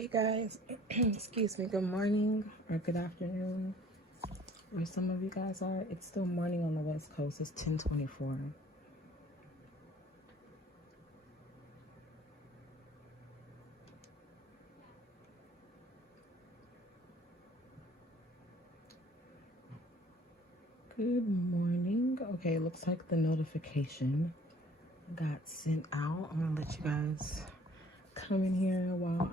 Hey guys, excuse me, good morning or good afternoon, where some of you guys are. It's still morning on the West Coast. It's 10:24. Good morning. Okay, it looks like the notification got sent out. I'm gonna let you guys come in here while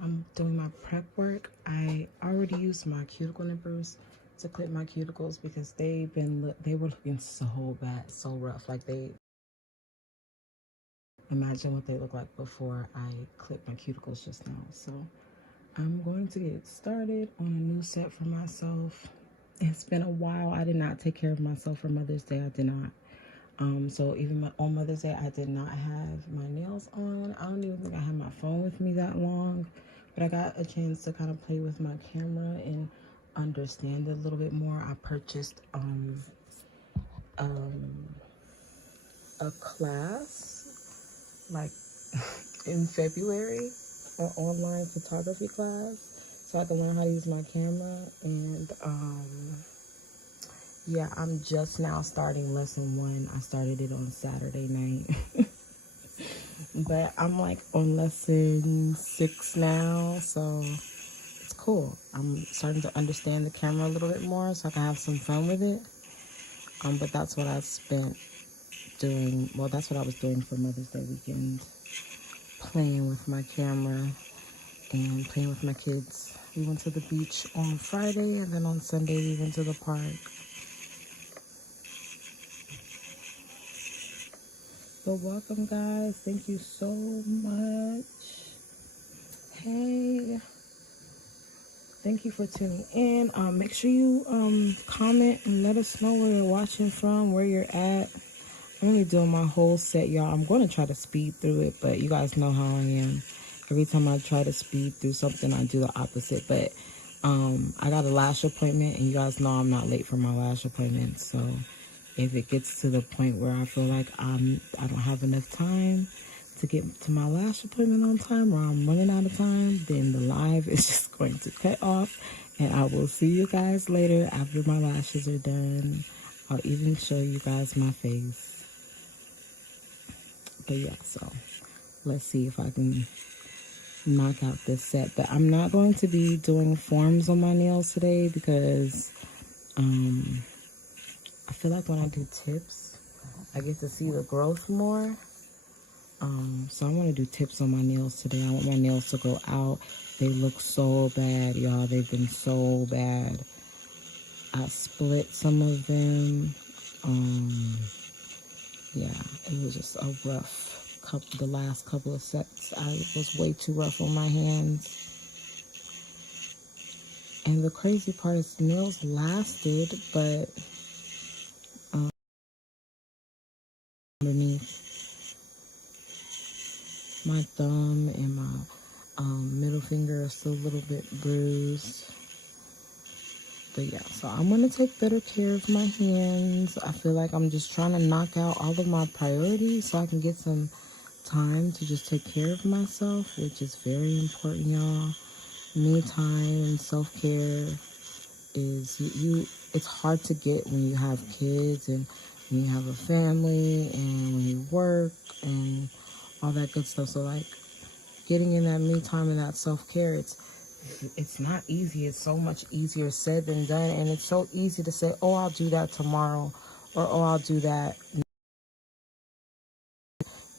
I'm doing my prep work. I already used my cuticle nippers to clip my cuticles because they were looking so bad, so rough. Like, they imagine what they look like before I clipped my cuticles just now. So I'm going to get started on a new set for myself. It's been a while. I did not take care of myself for Mother's Day. I did not. So even on Mother's Day, I did not have my nails on. I don't even think I had my phone with me that long, but I got a chance to kind of play with my camera and understand it a little bit more. I purchased a class like in February, an online photography class, so I can learn how to use my camera. And yeah, I'm just now starting lesson 1. I started it on Saturday night. But I'm like on lesson 6 now, so it's cool. I'm starting to understand the camera a little bit more so I can have some fun with it. But that's what I spent doing. Well, that's what I was doing for Mother's Day weekend, playing with my camera and playing with my kids. We went to the beach on Friday, and then on Sunday we went to the park. But welcome, guys. Thank you so much. Hey, thank you for tuning in. Make sure you comment and let us know where you're watching from, where you're at. I'm only doing my whole set, y'all. I'm going to try to speed through it, but you guys know how I am. Every time I try to speed through something, I do the opposite. But I got a lash appointment, and you guys know I'm not late for my lash appointment. So if it gets to the point where I feel like I don't have enough time to get to my lash appointment on time, or I'm running out of time, then the live is just going to cut off, and I will see you guys later after my lashes are done. I'll even show you guys my face. But yeah, so let's see if I can knock out this set. But I'm not going to be doing forms on my nails today because I feel like when I do tips, I get to see the growth more. So I want to do tips on my nails today. I want my nails to go out. They look so bad, y'all. They've been so bad. I split some of them. Yeah, it was just a rough couple. The last couple of sets, I was way too rough on my hands. And the crazy part is the nails lasted, but underneath my thumb and my middle finger are still a little bit bruised. But yeah, so I'm going to take better care of my hands. I feel like I'm just trying to knock out all of my priorities so I can get some time to just take care of myself, which is very important, y'all. Me time and self-care is it's hard to get when you have kids and when you have a family and when you work and all that good stuff. So like getting in that me time and that self-care, it's not easy. It's so much easier said than done, and it's so easy to say, oh, I'll do that tomorrow, or oh, I'll do that.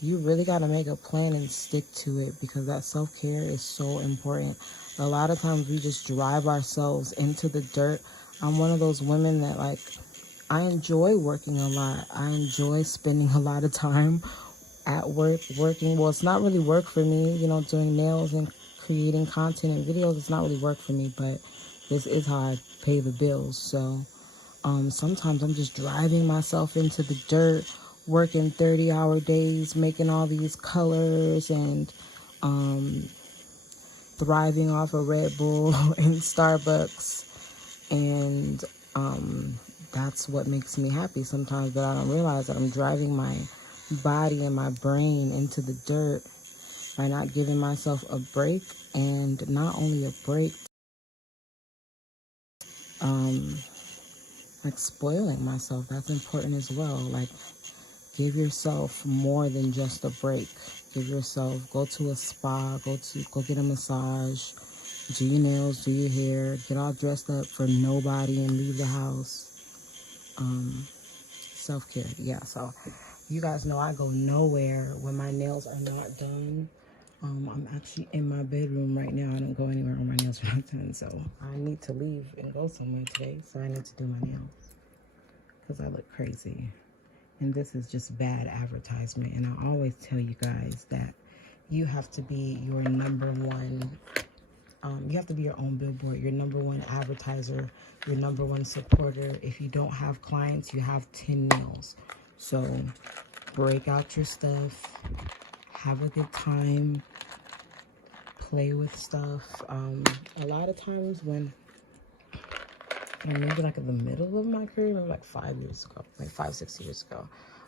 You really got to make a plan and stick to it, because that self-care is so important. A lot of times we just drive ourselves into the dirt. I'm one of those women that, like, I enjoy working a lot. I enjoy spending a lot of time at work, working. Well, it's not really work for me, you know, doing nails and creating content and videos. It's not really work for me, but this is how I pay the bills. So sometimes I'm just driving myself into the dirt, working 30-hour days, making all these colors and thriving off of Red Bull and Starbucks. And that's what makes me happy sometimes, but I don't realize that I'm driving my body and my brain into the dirt. by not giving myself a break, and not only a break, like spoiling myself. That's important as well. Like, give yourself more than just a break. Give yourself, go to a spa, go get a massage, do your nails, do your hair, get all dressed up for nobody and leave the house. Self-care, yeah. So you guys know I go nowhere when my nails are not done. I'm actually in my bedroom right now. I don't go anywhere when my nails are not done. So I need to leave and go somewhere today. So I need to do my nails because I look crazy. And this is just bad advertisement. And I always tell you guys that you have to be your number one. You have to be your own billboard, your number one advertiser, your number one supporter. If you don't have clients, you have 10 nails. So break out your stuff, have a good time, play with stuff. A lot of times when, maybe like in the middle of my career, maybe like 5 years ago, like 5, 6 years ago,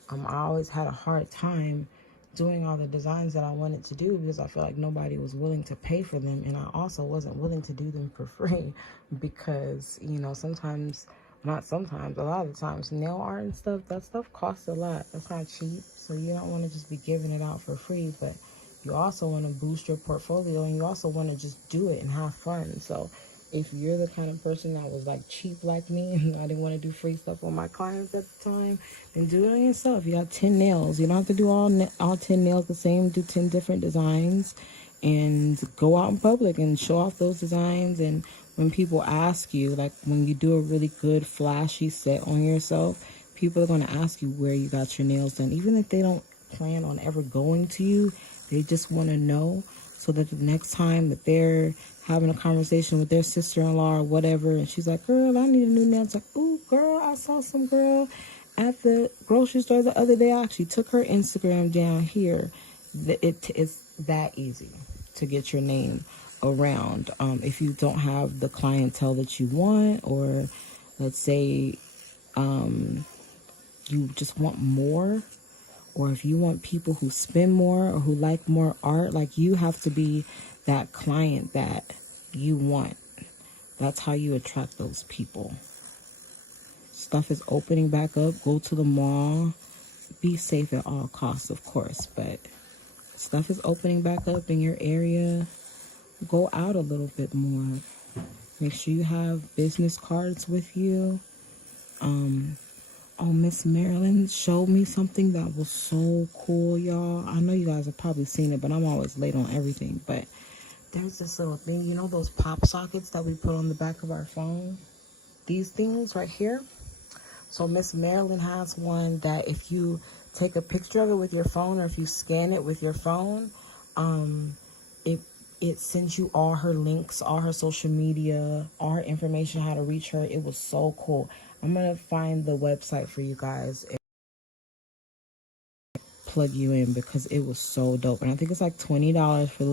I always had a hard time doing all the designs that I wanted to do because I feel like nobody was willing to pay for them, and I also wasn't willing to do them for free because, you know, sometimes, not sometimes, a lot of the times, nail art and stuff, that stuff costs a lot. That's not cheap, so you don't want to just be giving it out for free, but you also want to boost your portfolio, and you also want to just do it and have fun. So if you're the kind of person that was like cheap like me and I didn't want to do free stuff with my clients at the time, then do it on yourself. You got 10 nails. You don't have to do all 10 nails the same. Do 10 different designs and go out in public and show off those designs. And when people ask you, like when you do a really good flashy set on yourself, people are going to ask you where you got your nails done. Even if they don't plan on ever going to you, they just want to know, so that the next time that they're having a conversation with their sister-in-law or whatever, and she's like, girl, I need a new nail. It's like, ooh, girl, I saw some girl at the grocery store the other day. I actually took her Instagram down here. It's that easy to get your name around. If you don't have the clientele that you want, or let's say you just want more, or if you want people who spend more or who like more art, like you have to be that client that you want. That's how you attract those people. Stuff is opening back up. Go to the mall. Be safe at all costs, of course, but stuff is opening back up in your area. Go out a little bit more. Make sure you have business cards with you. Oh, Miss Marilyn showed me something that was so cool, y'all. I know you guys have probably seen it, but I'm always late on everything. But there's this little thing, you know, those pop sockets that we put on the back of our phone? These things right here. So Miss Marilyn has one that if you take a picture of it with your phone, or if you scan it with your phone, it sends you all her links, all her social media, all her information, how to reach her. It was so cool. I'm going to find the website for you guys and plug you in because it was so dope. And I think it's like $20 for the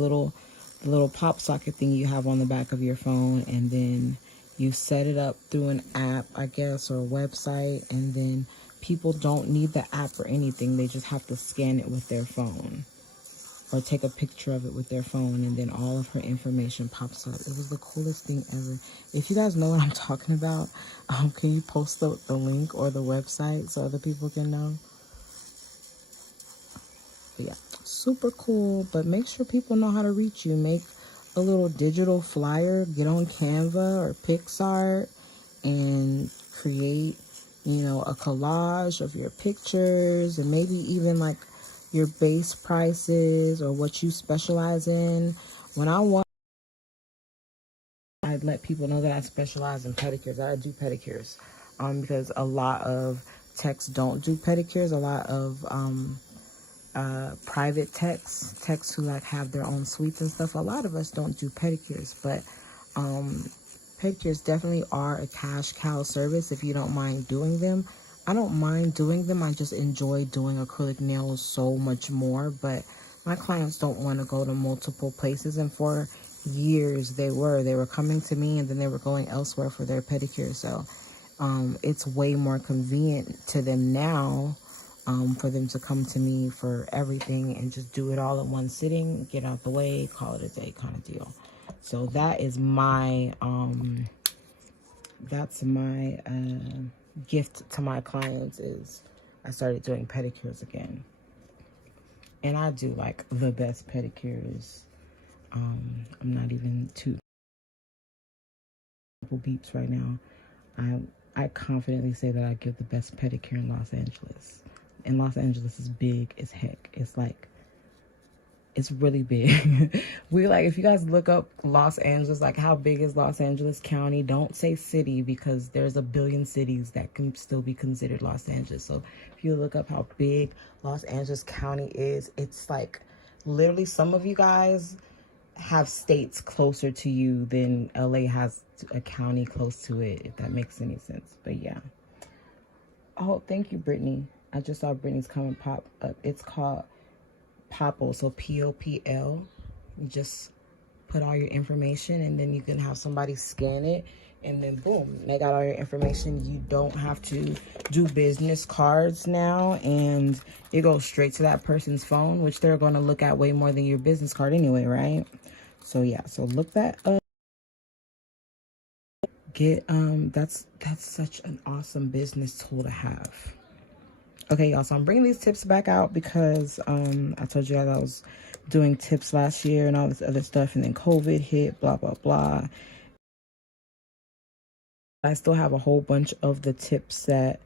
little pop socket thing you have on the back of your phone. And then you set it up through an app, I guess, or a website. And then people don't need the app or anything. They just have to scan it with their phone or take a picture of it with their phone, and then all of her information pops up. It was the coolest thing ever. If you guys know what I'm talking about, can you post the link or the website so other people can know? But yeah, super cool. But make sure people know how to reach you. Make a little digital flyer, get on Canva or Pixar, and create, you know, a collage of your pictures, and maybe even like your base prices or what you specialize in. When I'd let people know that I specialize in pedicures. I do pedicures because a lot of techs don't do pedicures. A lot of private techs who like have their own suites and stuff, a lot of us don't do pedicures, but pedicures definitely are a cash cow service if you don't mind doing them. I don't mind doing them. I just enjoy doing acrylic nails so much more, but my clients don't want to go to multiple places, and for years they were coming to me and then they were going elsewhere for their pedicure. So it's way more convenient to them now for them to come to me for everything and just do it all in one sitting, get out the way, call it a day kind of deal. So that is my that's my gift to my clients, is I started doing pedicures again. And I do like the best pedicures. I'm not even too beeps right now. I confidently say that I give the best pedicure in Los Angeles. And Los Angeles is big as heck. It's like, it's really big. We like, if you guys look up Los Angeles, like how big is Los Angeles County? Don't say city, because there's a billion cities that can still be considered Los Angeles. So if you look up how big Los Angeles County is, it's like literally some of you guys have states closer to you than LA has a county close to it, if that makes any sense. But yeah. Oh, thank you, Brittany. I just saw Brittany's comment pop up. It's called Popl, so Popl. You just put all your information, and then you can have somebody scan it, and then boom, they got all your information. You don't have to do business cards now, and it goes straight to that person's phone, which they're going to look at way more than your business card anyway, right? So yeah, so look that up. Get that's such an awesome business tool to have. Okay, y'all, so I'm bringing these tips back out because I told you guys I was doing tips last year and all this other stuff, and then COVID hit, blah, blah, blah. I still have a whole bunch of the tips that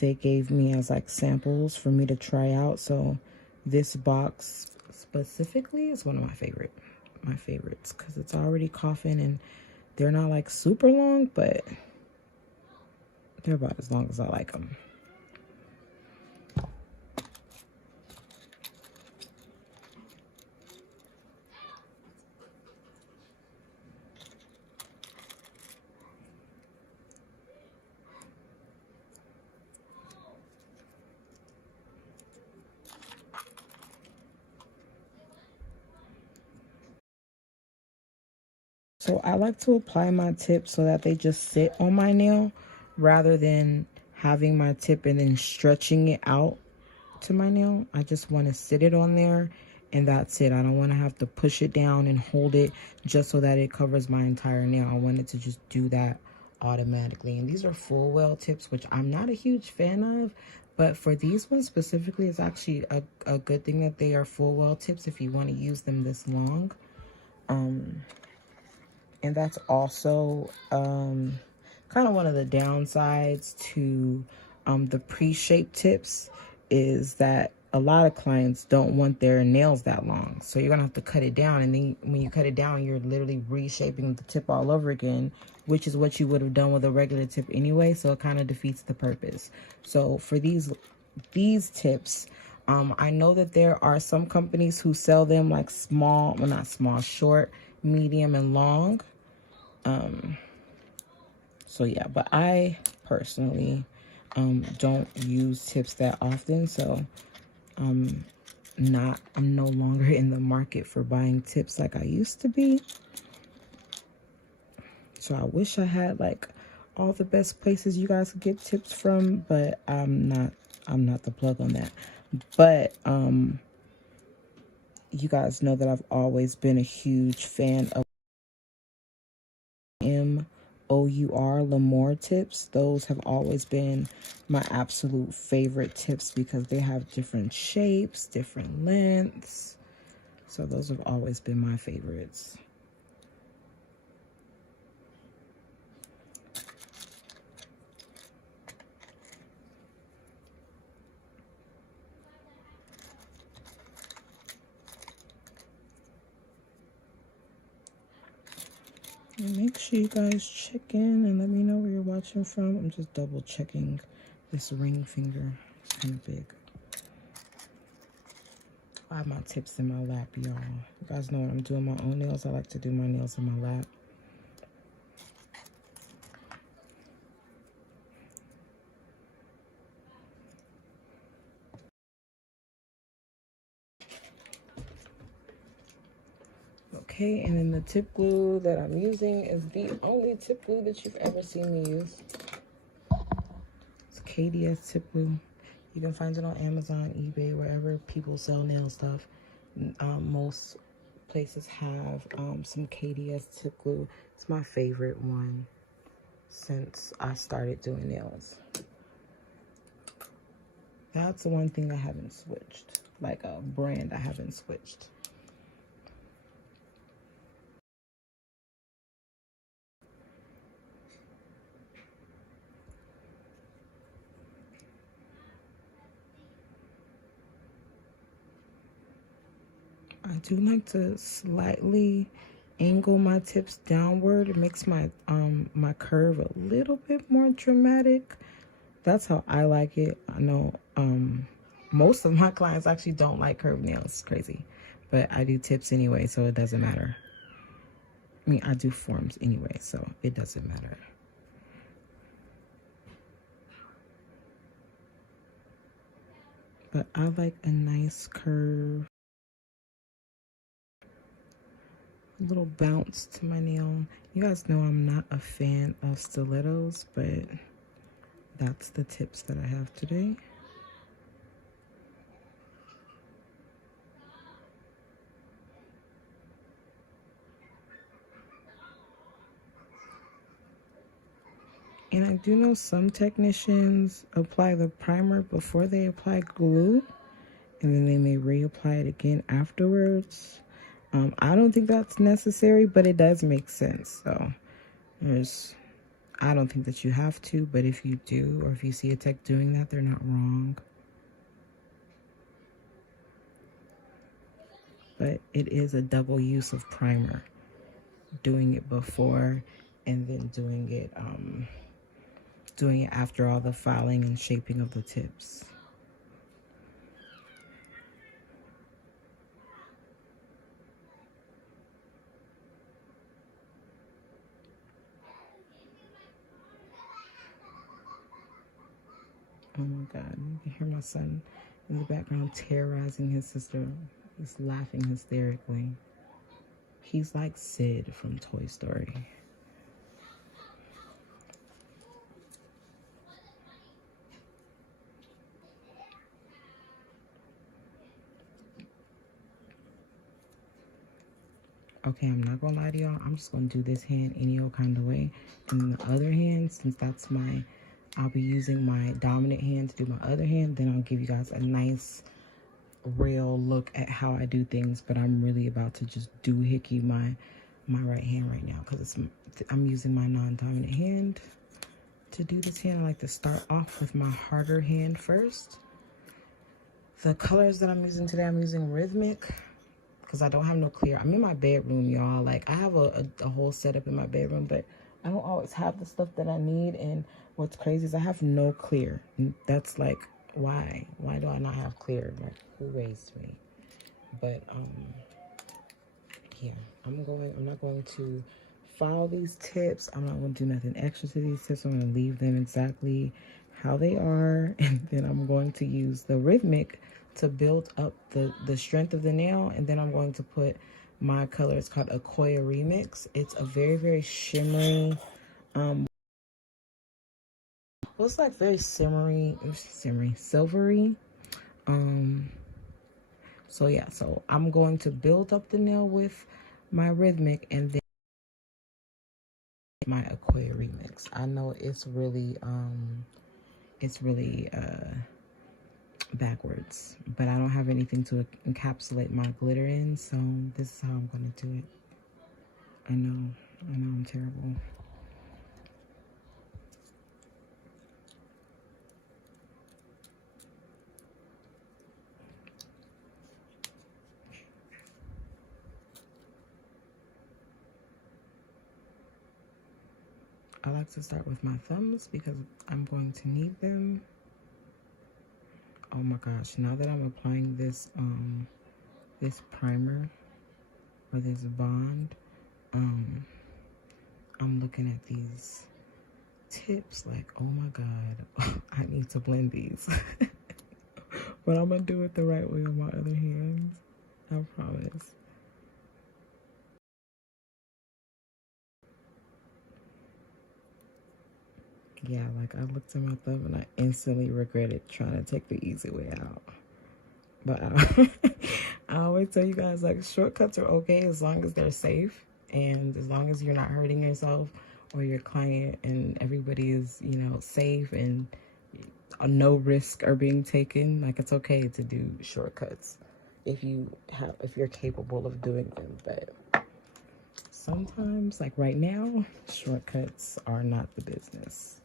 they gave me as like samples for me to try out. So this box specifically is one of my favorites, because it's already coughing, and they're not like super long, but they're about as long as I like them. So I like to apply my tip so that they just sit on my nail, rather than having my tip and then stretching it out to my nail. I just want to sit it on there, and that's it. I don't want to have to push it down and hold it just so that it covers my entire nail. I want it to just do that automatically. And these are full well tips, which I'm not a huge fan of, but for these ones specifically, it's actually a good thing that they are full well tips if you want to use them this long. And that's also kind of one of the downsides to the pre-shaped tips, is that a lot of clients don't want their nails that long. So you're going to have to cut it down. And then when you cut it down, you're literally reshaping the tip all over again, which is what you would have done with a regular tip anyway. So it kind of defeats the purpose. So for these tips, I know that there are some companies who sell them like small, well, not small, short, medium, and long. So yeah, but I personally don't use tips that often, so I'm no longer in the market for buying tips like I used to be. So I wish I had like all the best places you guys could get tips from, but I'm not the plug on that. But you guys know that I've always been a huge fan of L'Amour tips. Those have always been my absolute favorite tips because they have different shapes, different lengths. So those have always been my favorites. And make sure you guys check in and let me know where you're watching from. I'm just double checking this ring finger. It's kind of big. I have my tips in my lap, y'all. You guys know when I'm doing my own nails, I like to do my nails in my lap. Okay, and then the tip glue that I'm using is the only tip glue that you've ever seen me use. It's KDS tip glue. You can find it on Amazon, eBay, wherever people sell nail stuff. Most places have some KDS tip glue. It's my favorite one since I started doing nails. That's the one thing I haven't switched, like a brand I haven't switched. I do like to slightly angle my tips downward. It makes my my curve a little bit more dramatic. That's how I like it. I know most of my clients actually don't like curved nails. It's crazy. But I do tips anyway, so it doesn't matter. I mean, I do forms anyway, so it doesn't matter. But I like a nice curve. A little bounce to my nail. You guys know I'm not a fan of stilettos, but that's the tips that I have today. And I do know some technicians apply the primer before they apply glue, and then they may reapply it again afterwards. I don't think that's necessary, but it does make sense. So I don't think that you have to, but if you do, or if you see a tech doing that, they're not wrong. But it is a double use of primer, doing it before and then doing it after all the filing and shaping of the tips. Oh my God, you can hear my son in the background terrorizing his sister. He's laughing hysterically. He's like Sid from Toy Story. Okay, I'm not gonna lie to y'all. I'm just gonna do this hand any old kind of way. And the other hand, since I'll be using my dominant hand to do my other hand, then I'll give you guys a nice real look at how I do things. But I'm really about to just doohickey my right hand right now because I'm using my non-dominant hand to do this hand. I like to start off with my harder hand first. The colors that I'm using today, I'm using Rhythmic because I don't have no clear. I'm in my bedroom, y'all. Like, I have a whole setup in my bedroom, but I don't always have the stuff that I need. And what's crazy is I have no clear. That's like, why? Why do I not have clear? Like, who raised me? But, yeah, I'm not going to file these tips. I'm not going to do nothing extra to these tips. I'm going to leave them exactly how they are. And then I'm going to use the Rhythmic to build up the strength of the nail. And then I'm going to put my color. It's called Acrylic Remix. It's a very, very shimmery, well, it's like very silvery. So yeah, so I'm going to build up the nail with my Rhythmic and then my Acrylic Remix. I know it's really backwards, but I don't have anything to encapsulate my glitter in, so this is how I'm gonna do it. I know I'm terrible. I like to start with my thumbs because I'm going to need them. Oh my gosh, now that I'm applying this this primer or this bond, I'm looking at these tips like, oh my God, I need to blend these. But I'm gonna do it the right way on my other hands, I promise. Yeah, like I looked at my thumb and I instantly regretted trying to take the easy way out. But I always tell you guys, like, shortcuts are okay as long as they're safe and as long as you're not hurting yourself or your client, and everybody is, you know, safe and no risk are being taken. Like, it's okay to do shortcuts if you're capable of doing them. But sometimes, like right now, shortcuts are not the business.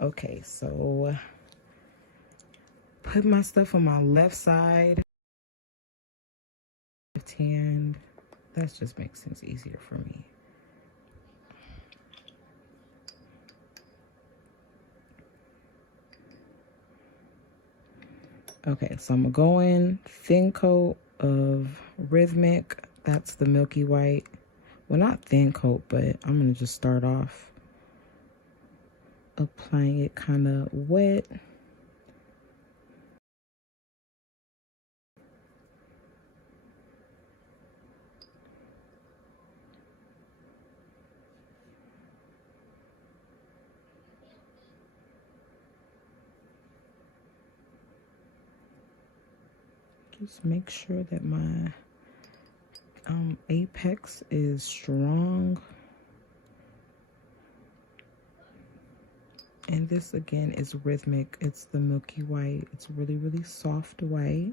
Okay, so put my stuff on my left side, left hand. That just makes things easier for me. Okay, so I'm gonna go in thin coat of Rhythmic. That's the milky white. Well, not thin coat, but I'm gonna just start off applying it kind of wet. Just make sure that my apex is strong. And this again is Rhythmic. It's the milky white. It's really, really soft white.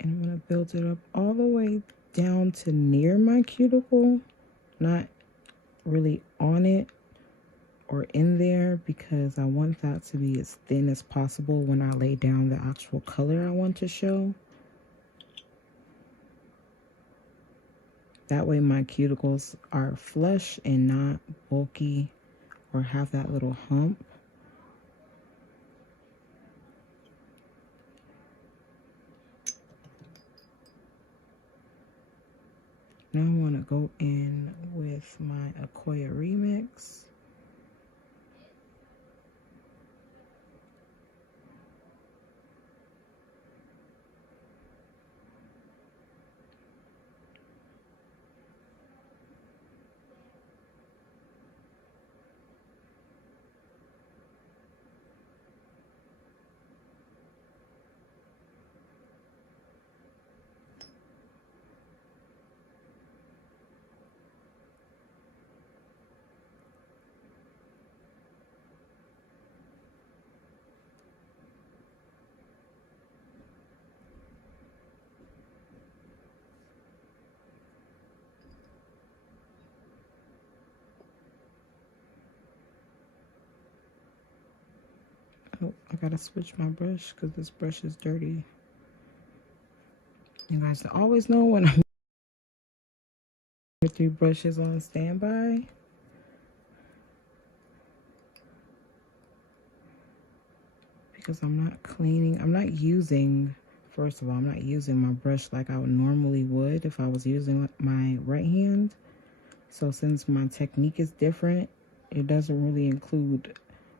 And I'm gonna build it up all the way down to near my cuticle, not really on it or in there, because I want that to be as thin as possible when I lay down the actual color I want to show. That way my cuticles are flush and not bulky or have that little hump. Now I want to go in with my Acrylic Remix. Oh, I gotta switch my brush because this brush is dirty. You guys always know when I'm 3 brushes on standby. Because I'm not cleaning, I'm not using, first of all, I'm not using my brush like I would normally would if I was using my right hand. So since my technique is different, it doesn't really include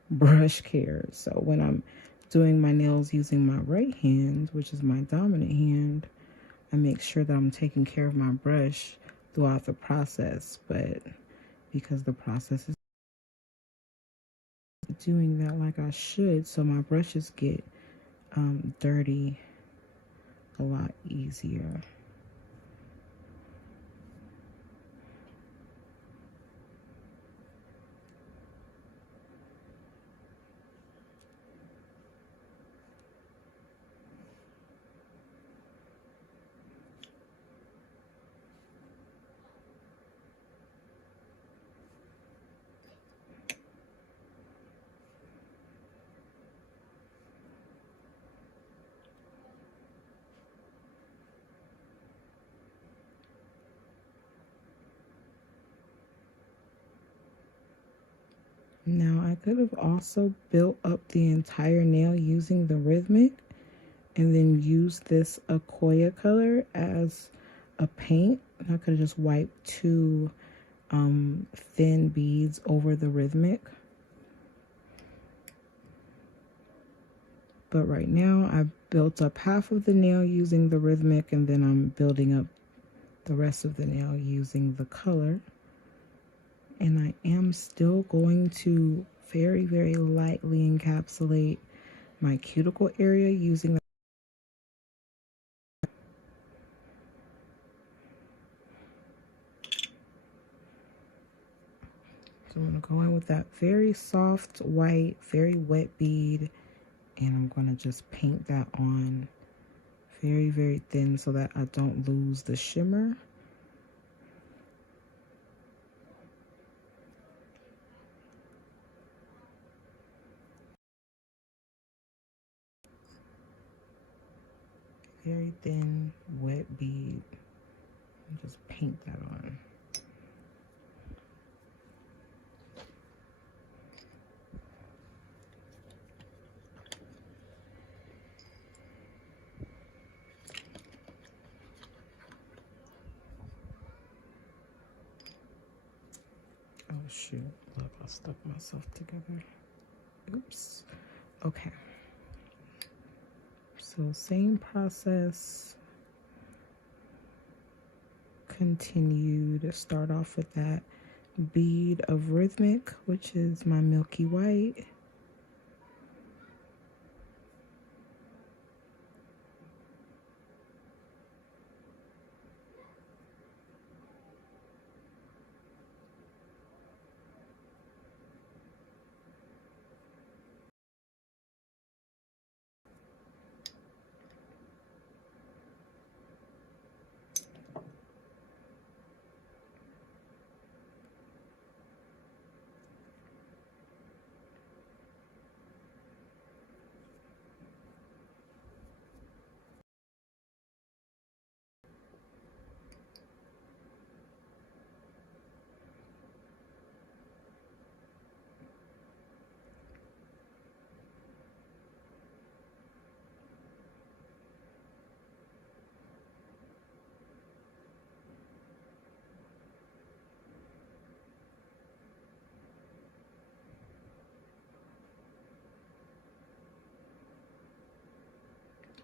brush care. So when I'm doing my nails using my right hand, which is my dominant hand, I make sure that I'm taking care of my brush throughout the process. But because the process is doing that like I should, so my brushes get dirty a lot easier. Now I could have also built up the entire nail using the rhythmic and then use this Akoya color as a paint. I could have just wiped two thin beads over the rhythmic. But right now I built up half of the nail using the rhythmic, and then I'm building up the rest of the nail using the color. And I am still going to very, very lightly encapsulate my cuticle area using the so I'm going to go in with that very soft white, very wet bead, and I'm going to just paint that on very, very thin so that I don't lose the shimmer. Very thin, wet bead, and just paint that on. Oh shoot, look, I stuck myself together. Oops. Okay. So same process. Continue to start off with that bead of rhythmic, which is my milky white.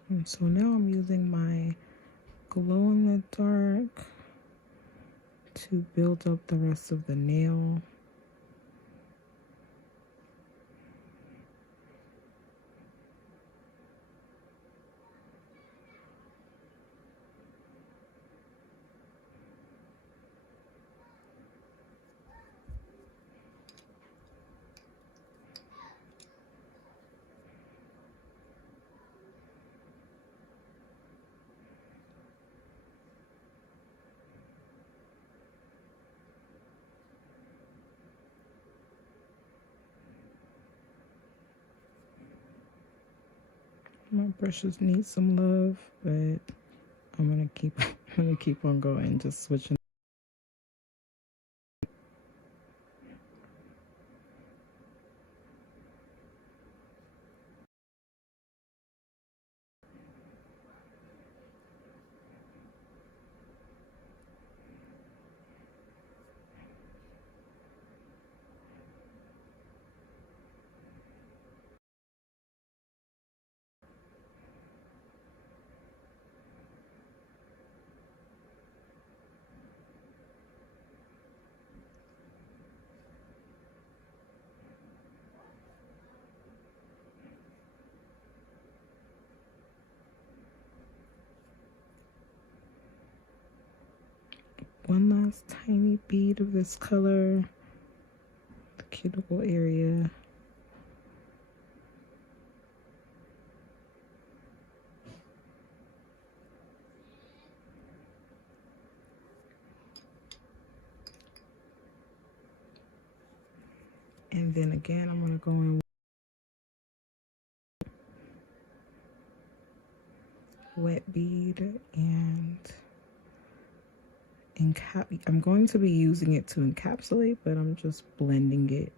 And so now I'm using my glow in the dark to build up the rest of the nail. My brushes need some love, but I'm gonna keep I'm gonna keep on going, just switching. One last tiny bead of this color, the cuticle area. And then again, I'm gonna go in wet bead and I'm going to be using it to encapsulate, but I'm just blending it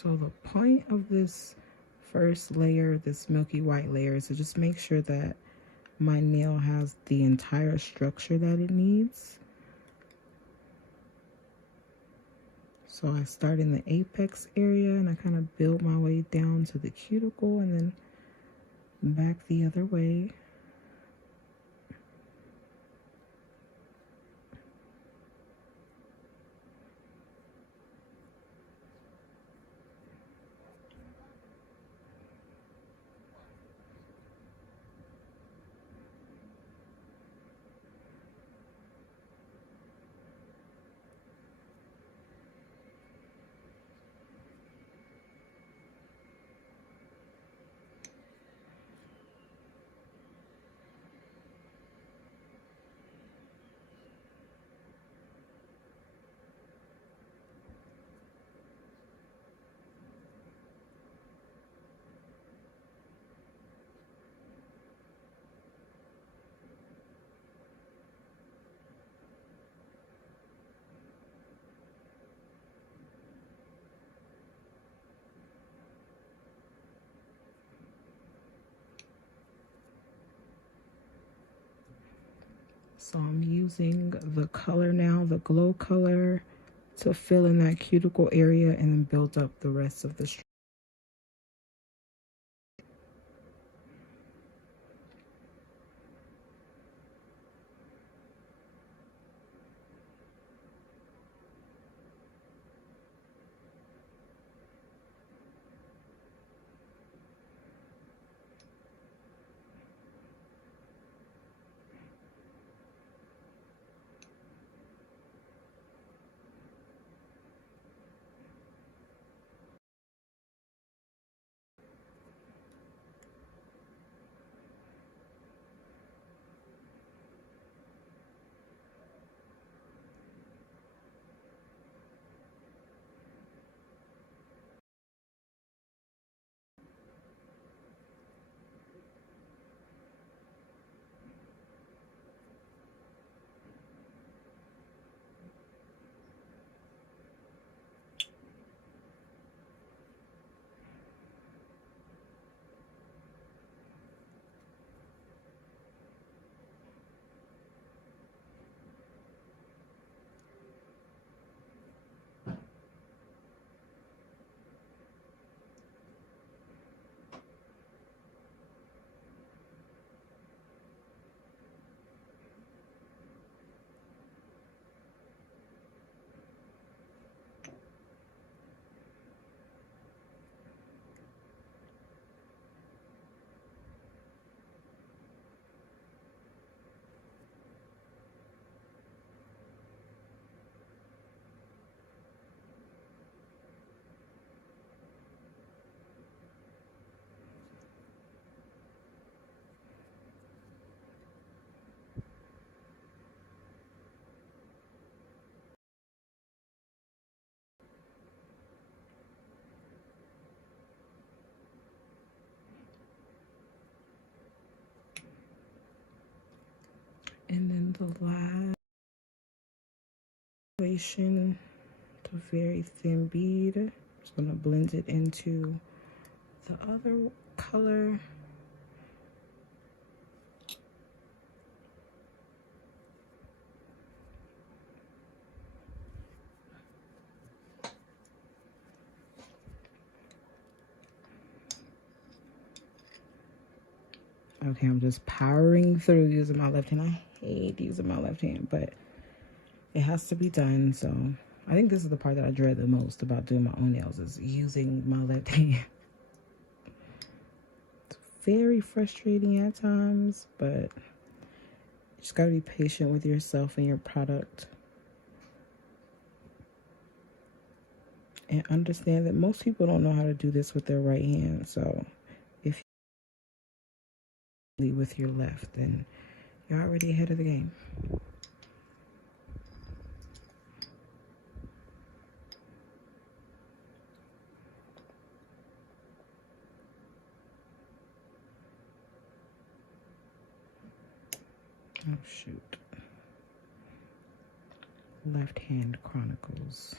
So the point of this first layer, this milky white layer, is to just make sure that my nail has the entire structure that it needs. So I start in the apex area and I kind of build my way down to the cuticle and then back the other way. So I'm using the color now, the glow color, to fill in that cuticle area and then build up the rest of the structure. And then the last to very thin bead. Just gonna blend it into the other color. Okay, I'm just powering through using my left hand. I hate using my left hand, but it has to be done. So I think this is the part that I dread the most about doing my own nails, is using my left hand. It's very frustrating at times, but you just gotta be patient with yourself and your product. And understand that most people don't know how to do this with their right hand. So if you with your left, then you're already ahead of the game. Oh shoot. Left Hand Chronicles.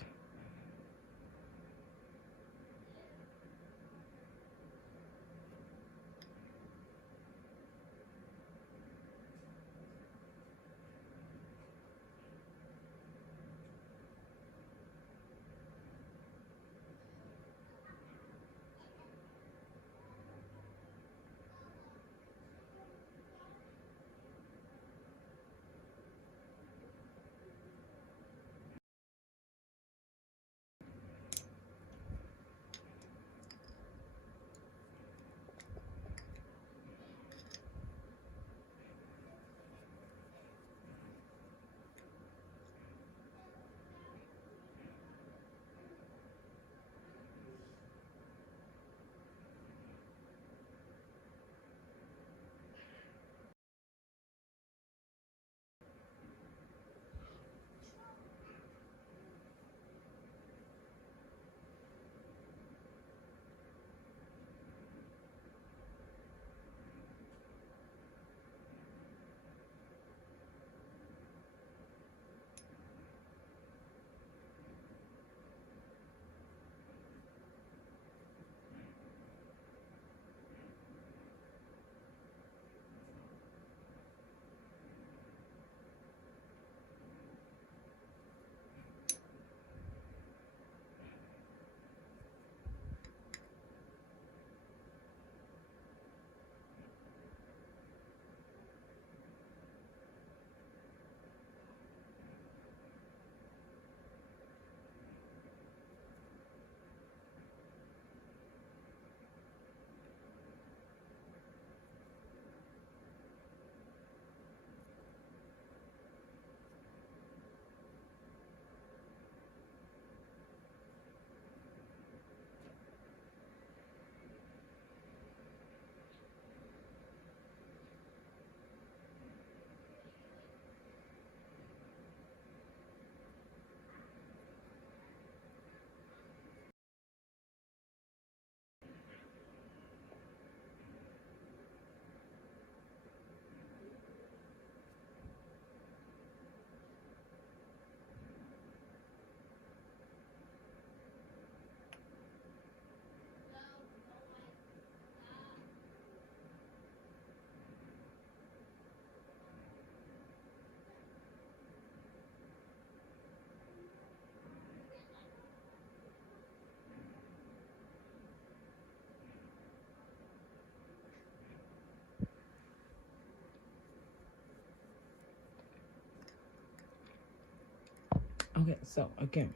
Okay, so again,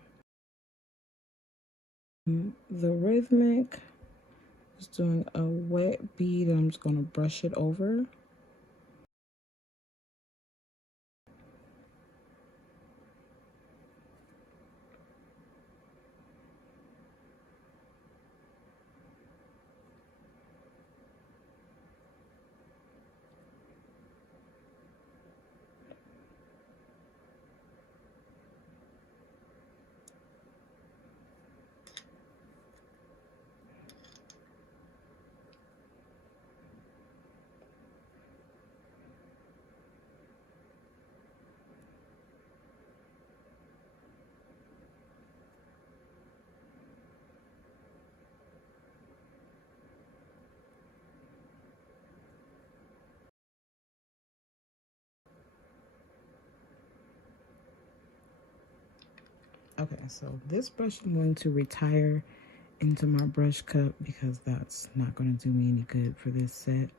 the rhythmic, just doing a wet bead, and I'm just going to brush it over. Okay, so this brush I'm going to retire into my brush cup because that's not going to do me any good for this set.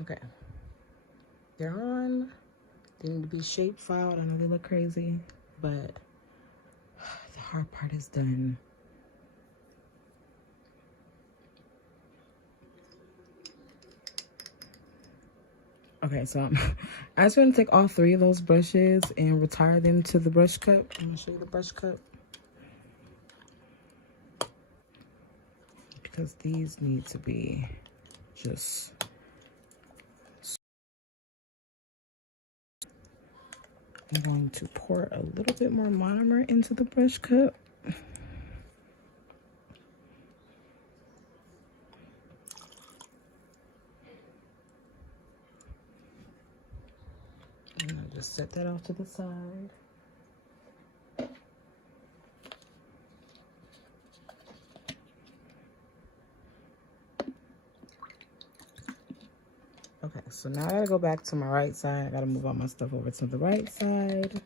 Okay, they're on. They need to be shape filed. I know they look crazy, but the hard part is done. Okay, so I just want to take all three of those brushes and retire them to the brush cup. I'm going to show you the brush cup, because these need to be just... I'm going to pour a little bit more monomer into the brush cup. And I'll just set that off to the side. Okay, so now I gotta go back to my right side. I gotta move all my stuff over to the right side.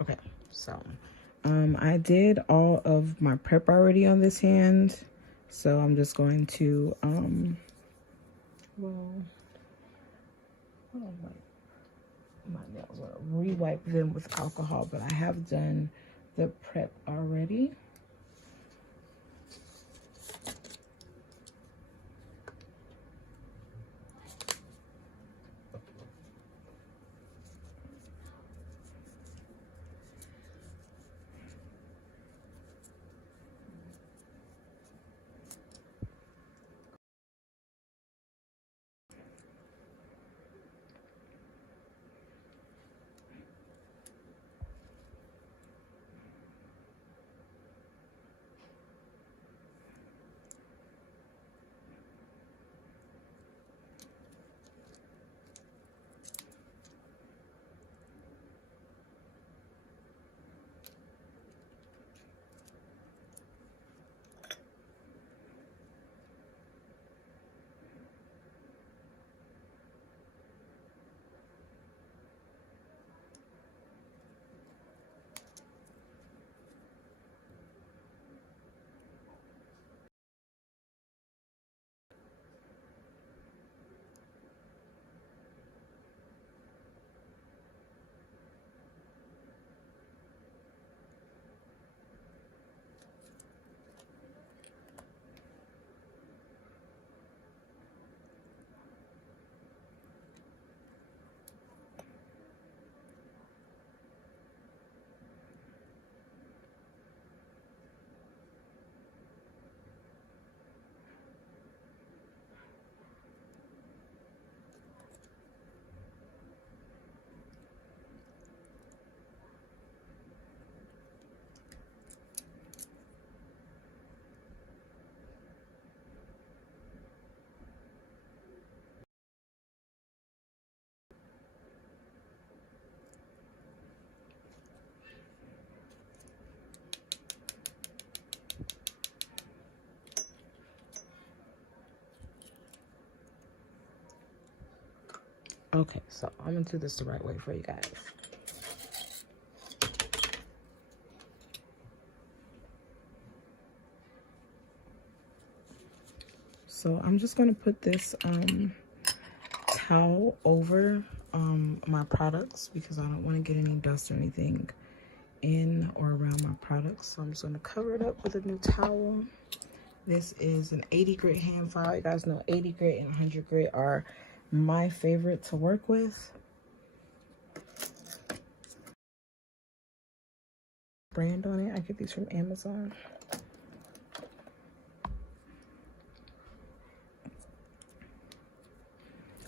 Okay, so I did all of my prep already on this hand, so I'm just going to Well, I don't like my nails. I'll re-wipe them with alcohol, but I have done the prep already. Okay, so I'm gonna do this the right way for you guys. So I'm just gonna put this towel over my products because I don't want to get any dust or anything in or around my products. So I'm just gonna cover it up with a new towel. This is an 80 grit hand file. You guys know 80 grit and 100 grit are my favorite to work with. Brand on it. I get these from Amazon.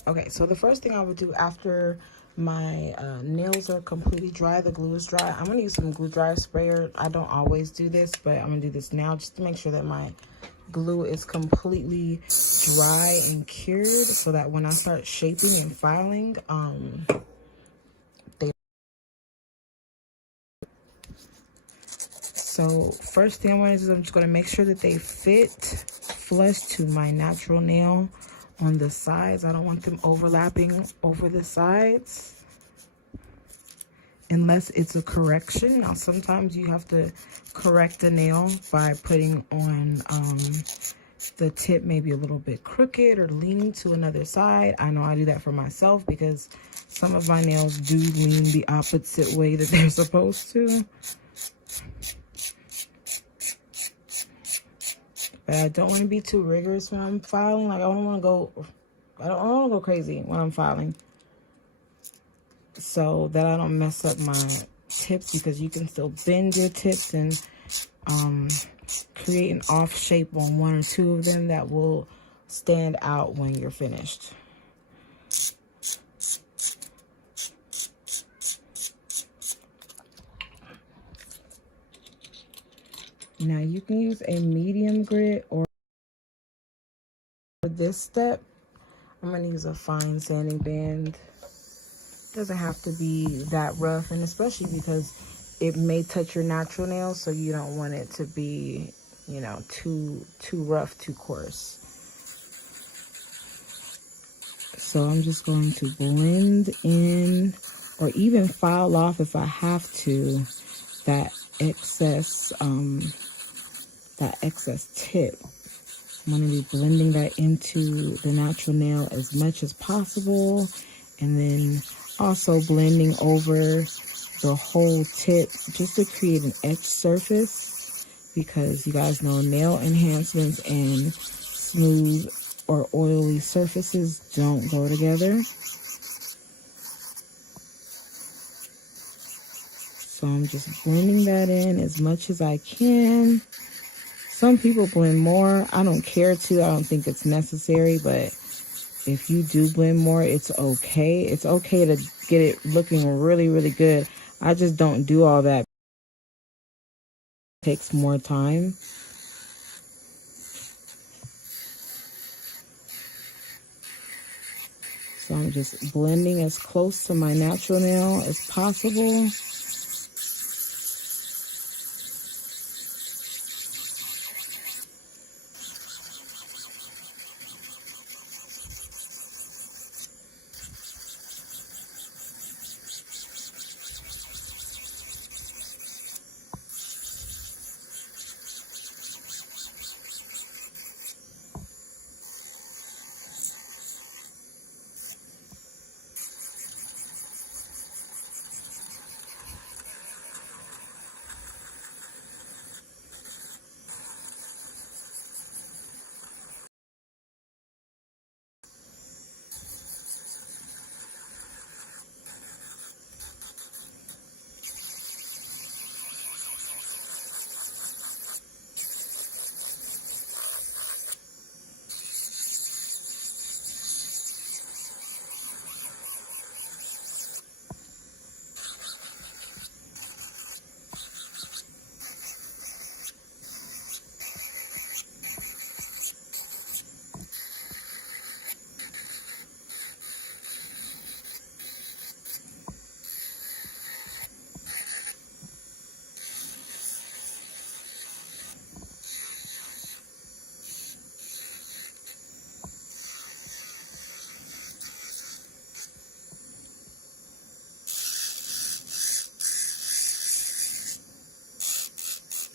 Okay, so the first thing I would do after my nails are completely dry, the glue is dry, I'm going to use some glue dry sprayer. I don't always do this, but I'm going to do this now just to make sure that my glue is completely dry and cured so that when I start shaping and filing, So first thing I want to do is I'm just going to make sure that they fit flush to my natural nail on the sides. I don't want them overlapping over the sides unless it's a correction. Now sometimes you have to correct a nail by putting on the tip maybe a little bit crooked or leaning to another side. I know I do that for myself because some of my nails do lean the opposite way that they're supposed to. But I don't want to be too rigorous when I'm filing. Like I don't want to go crazy when I'm filing, so that I don't mess up my tips, because you can still bend your tips and create an off shape on one or two of them that will stand out when you're finished. Now you can use a medium grit, or for this step, I'm going to use a fine sanding band. Doesn't have to be that rough, and especially because it may touch your natural nails, so you don't want it to be, you know, too rough, too coarse. So I'm just going to blend in, or even file off if I have to, that excess tip. I'm going to be blending that into the natural nail as much as possible. And then also blending over the whole tip just to create an edge surface, because you guys know nail enhancements and smooth or oily surfaces don't go together. So I'm just blending that in as much as I can. Some people blend more. I don't care to. I don't think it's necessary, but if you do blend more, it's okay. It's okay to get it looking really, really good. I just don't do all that. It takes more time. So I'm just blending as close to my natural nail as possible.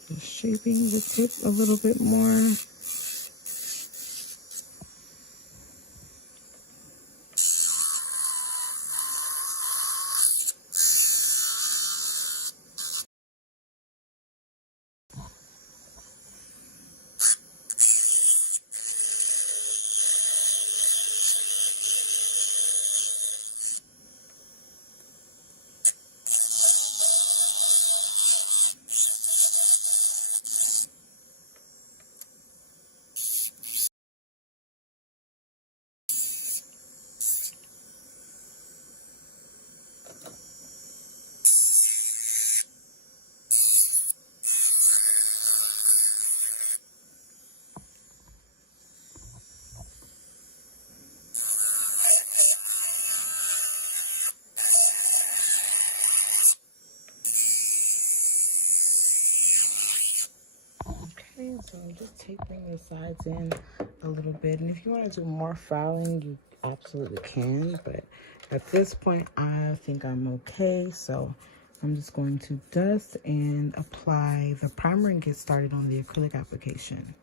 Just shaping the tip a little bit more. Okay, so I'm just tapering the sides in a little bit. And if you want to do more filing, you absolutely can. But at this point, I think I'm okay. So I'm just going to dust and apply the primer and get started on the acrylic application.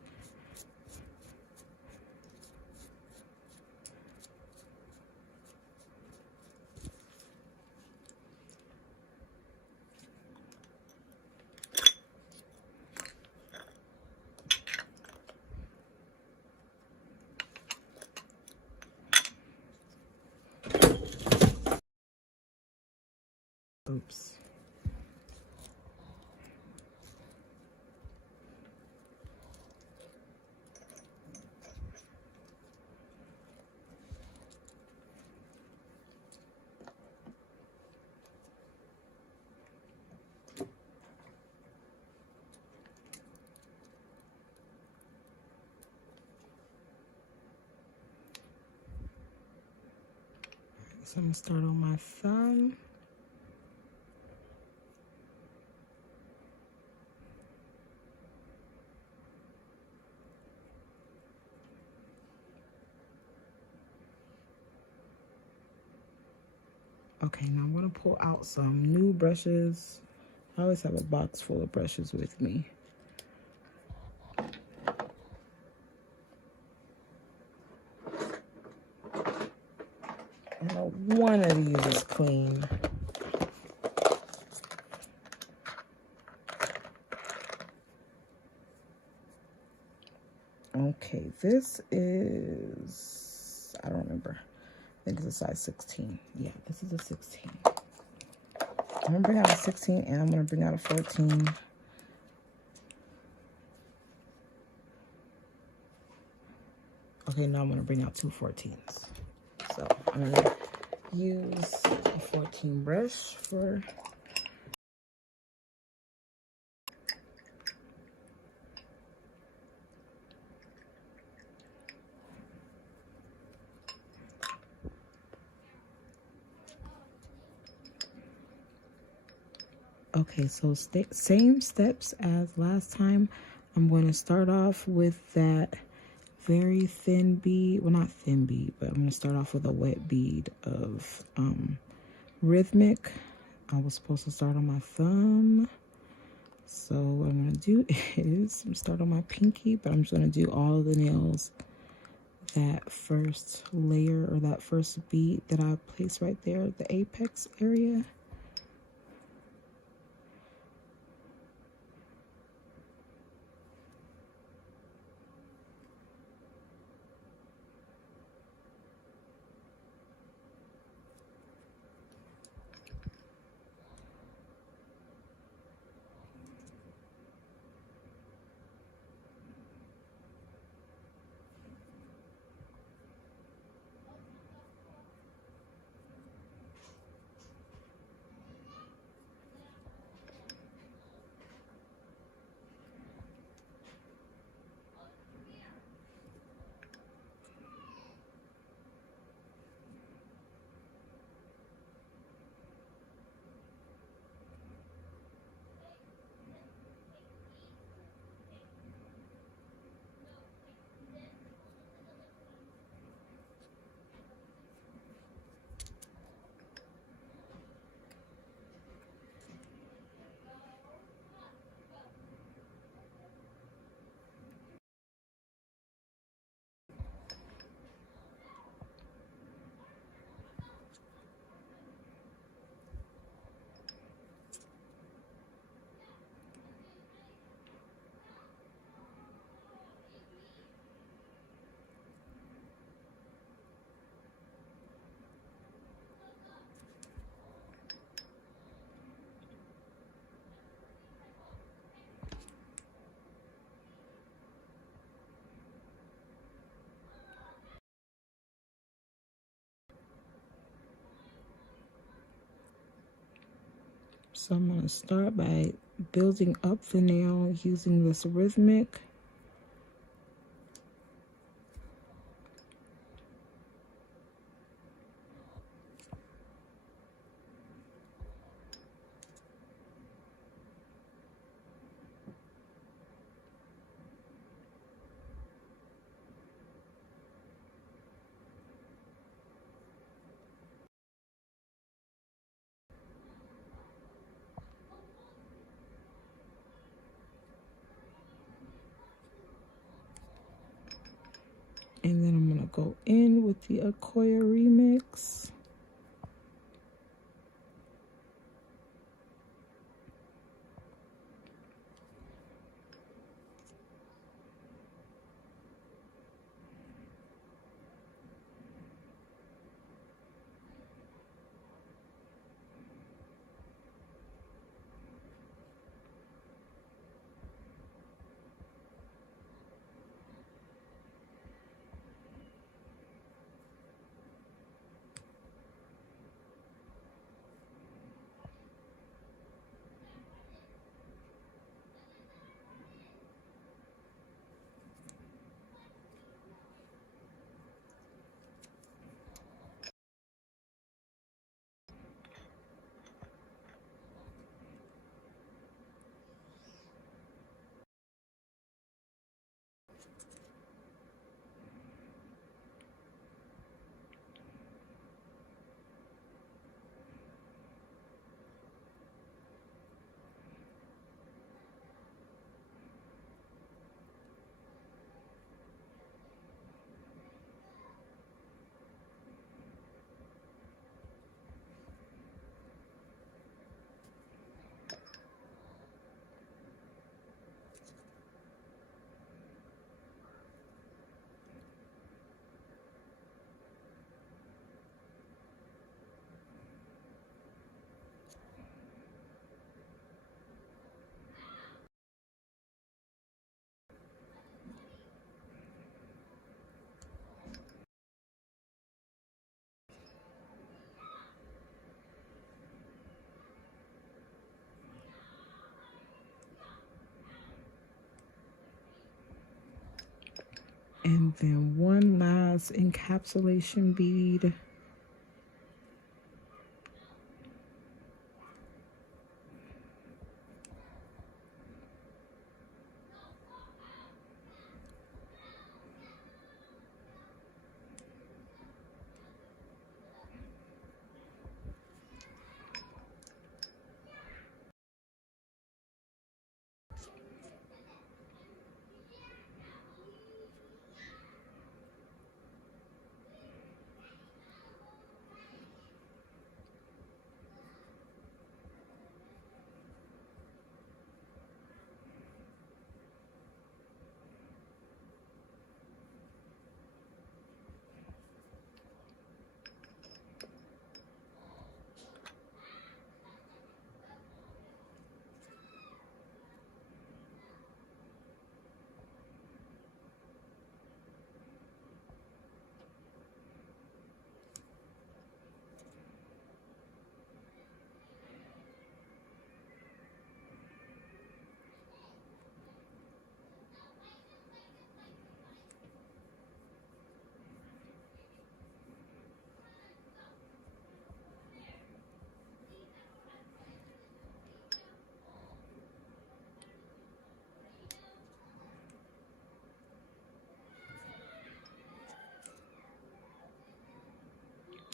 Oops. So I'm gonna start on my thumb. Okay, now I'm gonna pull out some new brushes. I always have a box full of brushes with me. one of these is clean. Okay, this is, I don't remember. I think it's a size 16. Yeah, this is a 16. I'm gonna bring out a 16 and I'm gonna bring out a 14. Okay, now I'm gonna bring out two 14s. So I'm gonna use a 14 brush for okay, so same steps as last time. I'm going to start off with that very thin bead. Well, not thin bead, but I'm going to start off with a wet bead of Rhythmic. I was supposed to start on my thumb. So what I'm going to do is start on my pinky, but I'm just going to do all of the nails. That first layer or that first bead that I placed right there, the apex area. So I'm going to start by building up the nail using this Rhythmic. And then I'm going to go in with the Acrylic Remix. And then one last encapsulation bead.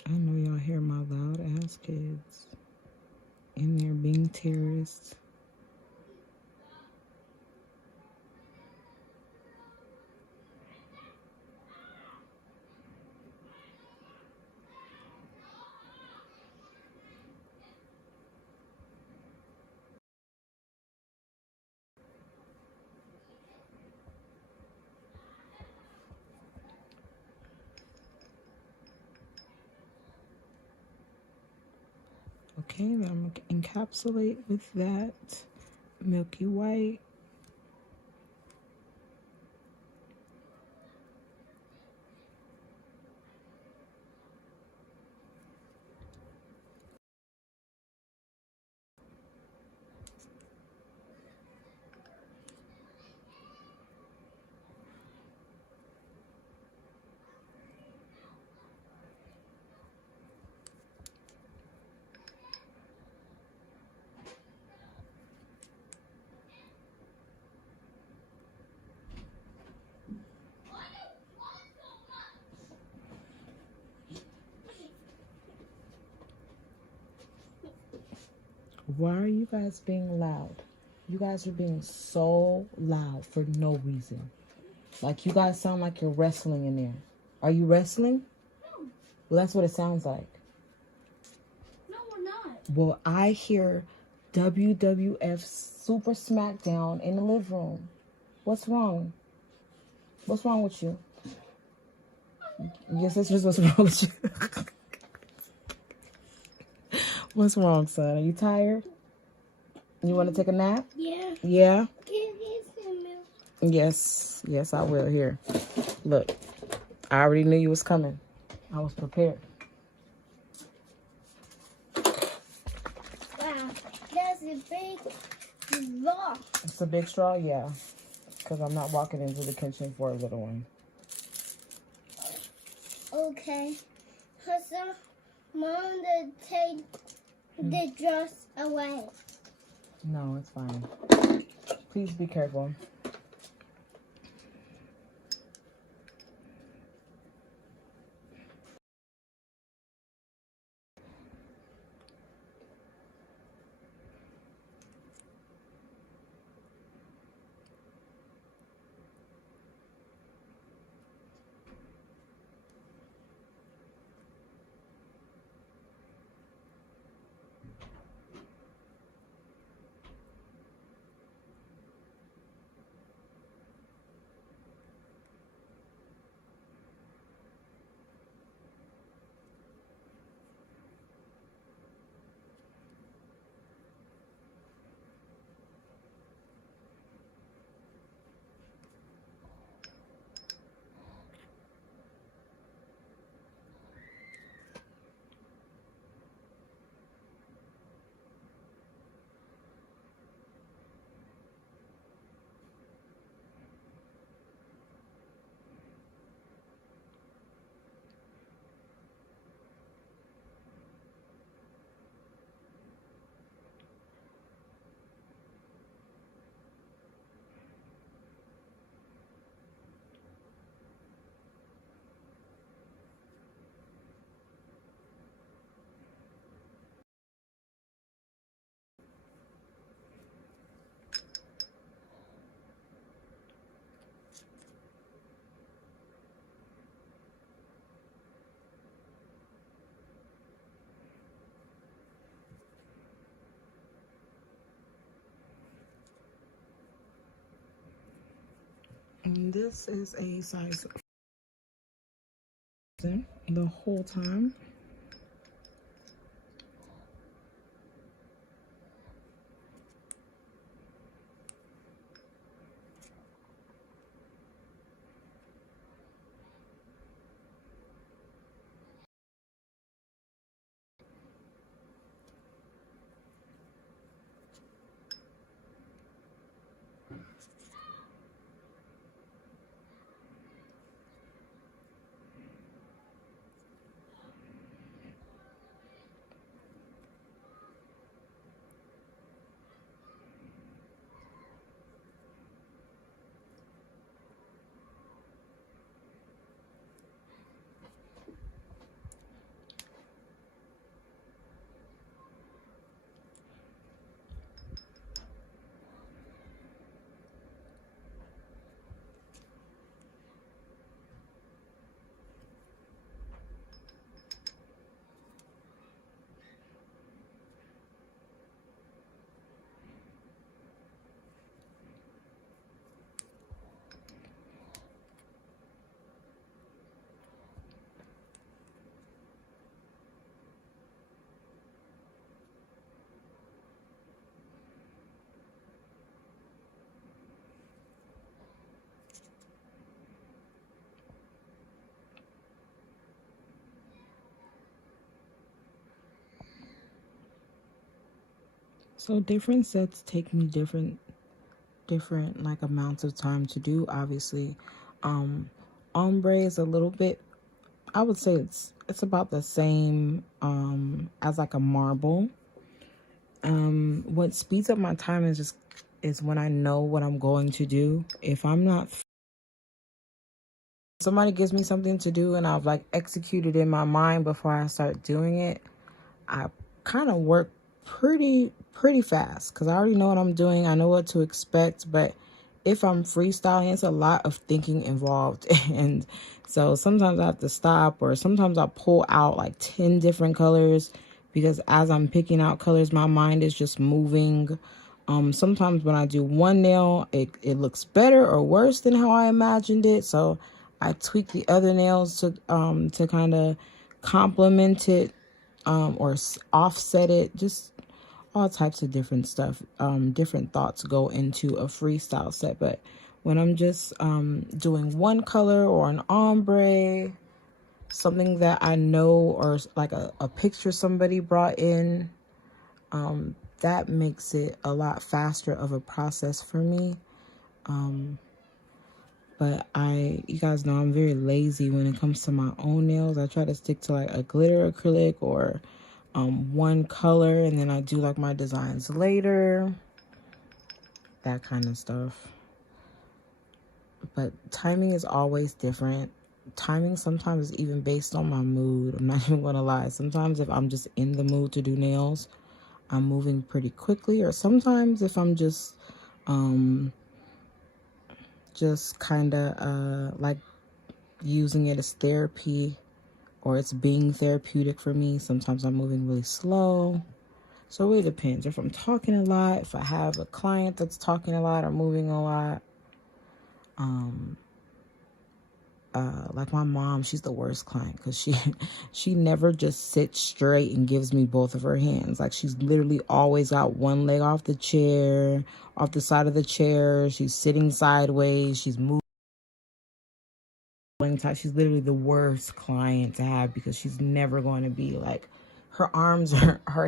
I know y'all hear my loud ass kids in there being terrorists. Okay, then I'm gonna encapsulate with that milky white. Why are you guys being loud? You guys are being so loud for no reason. Like, you guys sound like you're wrestling in there. Are you wrestling? No. Well, that's what it sounds like. No, we're not. Well, I hear WWF Super Smackdown in the living room. What's wrong? What's wrong with you? Your sisters, what's wrong with you? What's wrong, son? Are you tired? You want to take a nap? Yeah. Yeah? Can you get some milk? Yes. Yes, I will. Here. Look. I already knew you was coming. I was prepared. Wow. That's a big straw. It's a big straw? Yeah. Because I'm not walking into the kitchen for a little one. Okay. So, Mom, to take the dress away. No, it's fine. Please be careful. This is a size the whole time. So different sets take me different like amounts of time to do. Obviously, ombre is a little bit, I would say it's about the same as like a marble. What speeds up my time is when I know what I'm going to do. If I'm not, somebody gives me something to do and I've like executed in my mind before I start doing it, I kind of work pretty fast because I already know what I'm doing. I know what to expect. But if I'm freestyling, it's a lot of thinking involved. And so sometimes I have to stop, or sometimes I pull out like 10 different colors because as I'm picking out colors, my mind is just moving. Sometimes when I do one nail, it looks better or worse than how I imagined it. So I tweak the other nails to kind of complement it, or offset it, just all types of different stuff. Different thoughts go into a freestyle set. But when I'm just doing one color or an ombre, something that I know, or like a picture somebody brought in, that makes it a lot faster of a process for me. But you guys know I'm very lazy when it comes to my own nails. I try to stick to like a glitter acrylic or one color, and then I do like my designs later, that kind of stuff. But timing is always different. Timing sometimes is even based on my mood. I'm not even gonna lie. Sometimes if I'm just in the mood to do nails, I'm moving pretty quickly. Or sometimes if I'm just kind of like using it as therapy, or it's being therapeutic for me, sometimes I'm moving really slow. So it really depends. If I'm talking a lot, if I have a client that's talking a lot or moving a lot. Like my mom, she's the worst client because she never just sits straight and gives me both of her hands. Like she's literally always got one leg off the chair, off the side of the chair. She's sitting sideways. She's moving tight. She's literally the worst client to have because she's never going to be like, her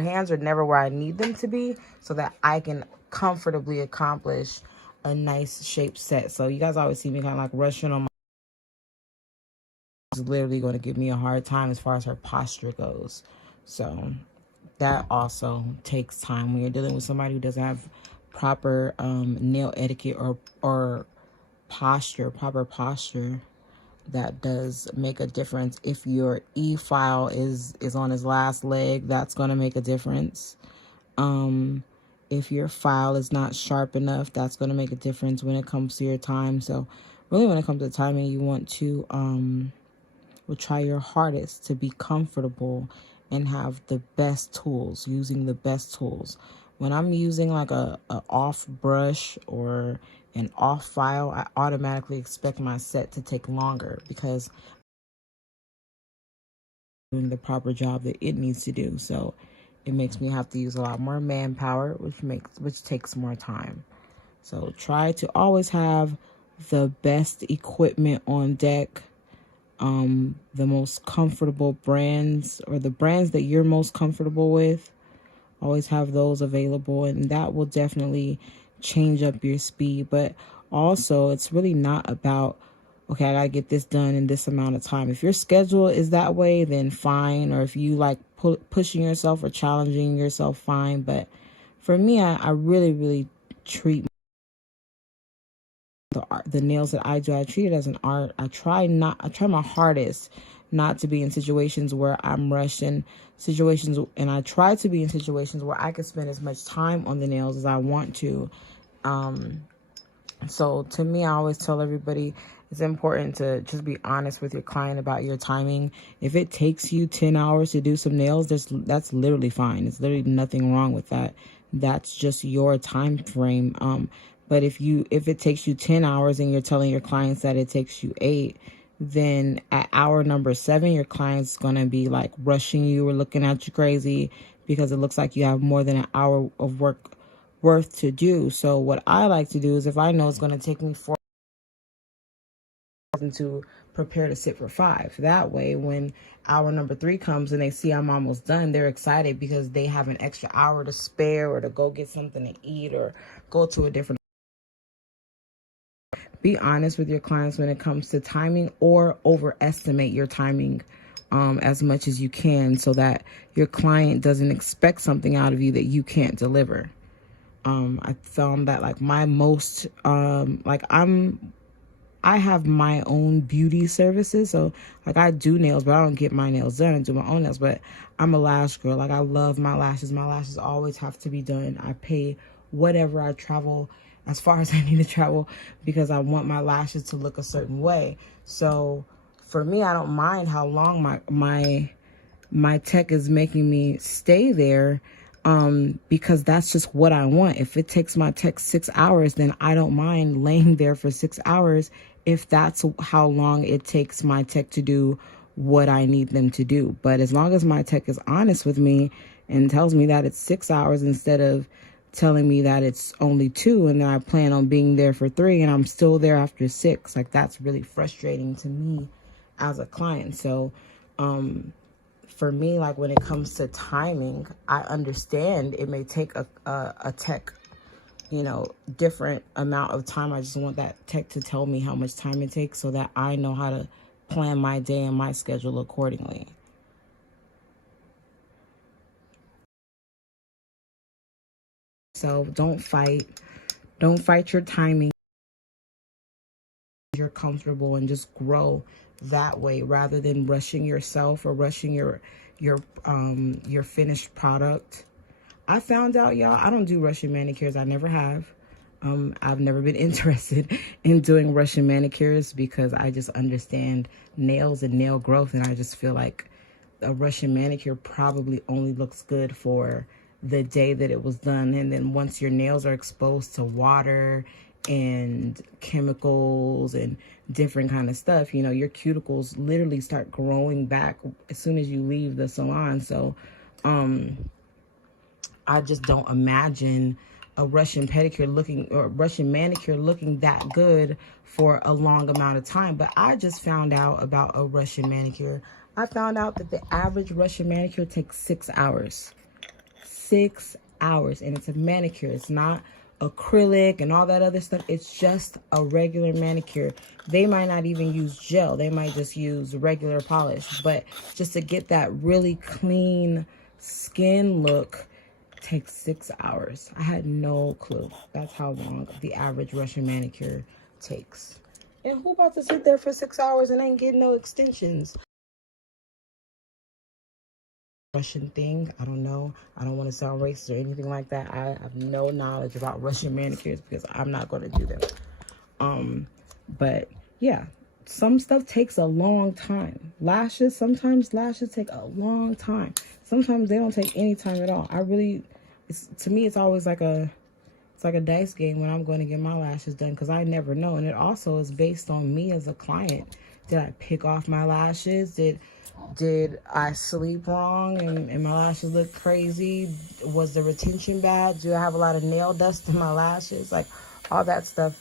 hands are never where I need them to be so that I can comfortably accomplish a nice shaped set. So you guys always see me kind of like rushing on my, is literally going to give me a hard time as far as her posture goes. So that also takes time when you're dealing with somebody who doesn't have proper nail etiquette or proper posture. That does make a difference. If your e-file is on his last leg, that's going to make a difference. If your file is not sharp enough, that's going to make a difference when it comes to your time. So really when it comes to timing, you want to will try your hardest to be comfortable and have the best tools, using the best tools. When I'm using like a off brush or an off file, I automatically expect my set to take longer because I'm doing the proper job that it needs to do. So it makes me have to use a lot more manpower, which takes more time. So try to always have the best equipment on deck, the most comfortable brands or the brands that you're most comfortable with. Always have those available, and that will definitely change up your speed. But also, it's really not about, okay, I gotta get this done in this amount of time. If your schedule is that way, then fine. Or if you like pushing yourself or challenging yourself, fine. But for me, I really, really treat the nails that I do, I treat it as an art. I try my hardest not to be in situations where I'm rushed in situations, and I try to be in situations where I can spend as much time on the nails as I want to. So to me, I always tell everybody it's important to just be honest with your client about your timing. If it takes you 10 hours to do some nails, that's literally fine. It's literally nothing wrong with that. That's just your time frame. But if it takes you 10 hours and you're telling your clients that it takes you 8, then at hour number 7, your client's going to be like rushing you or looking at you crazy because it looks like you have more than an hour of work worth to do. So what I like to do is if I know it's going to take me 4 hours to prepare to sit for 5. That way, when hour number 3 comes and they see I'm almost done, they're excited because they have an extra hour to spare or to go get something to eat or go to a different. Be honest with your clients when it comes to timing, or overestimate your timing as much as you can so that your client doesn't expect something out of you that you can't deliver. I found that like my most I have my own beauty services. So like I do nails, but I don't get my nails done. I do my own nails, but I'm a lash girl. Like I love my lashes. My lashes always have to be done. I pay whatever, I travel as far as I need to travel because I want my lashes to look a certain way. So for me, I don't mind how long my tech is making me stay there, because that's just what I want. If it takes my tech 6 hours, then I don't mind laying there for 6 hours if that's how long it takes my tech to do what I need them to do. But as long as my tech is honest with me and tells me that it's 6 hours instead of telling me that it's only 2 and then I plan on being there for 3 and I'm still there after 6, like that's really frustrating to me as a client. So for me, like when it comes to timing, I understand it may take a tech, different amount of time. I just want that tech to tell me how much time it takes so that I know how to plan my day and my schedule accordingly. So don't fight your timing. You're comfortable and just grow that way rather than rushing yourself or rushing your finished product. I found out, y'all, I don't do Russian manicures. I never have. I've never been interested in doing Russian manicures because I just understand nails and nail growth, and I just feel like a Russian manicure probably only looks good for the day that it was done. And then once your nails are exposed to water and chemicals and different kind of stuff, your cuticles literally start growing back as soon as you leave the salon. So I just don't imagine a Russian pedicure looking or Russian manicure looking that good for a long amount of time. But I just found out about a Russian manicure. I found out that the average Russian manicure takes 6 hours. 6 hours. And it's a manicure. It's not acrylic and all that other stuff. It's just a regular manicure. They might not even use gel. They might just use regular polish. But just to get that really clean skin look takes 6 hours. I had no clue. That's how long the average Russian manicure takes. And who about to sit there for 6 hours and ain't getting no extensions? Russian thing, I don't know. I don't want to sound racist or anything like that. I have no knowledge about Russian manicures because I'm not going to do them. But yeah, some stuff takes a long time. Sometimes lashes take a long time. Sometimes they don't take any time at all. to me, it's always like it's like a dice game when I'm going to get my lashes done, because I never know. And it also is based on me as a client. Did I pick off my lashes? Did I sleep wrong and my lashes look crazy? Was the retention bad? Do I have a lot of nail dust in my lashes? Like, all that stuff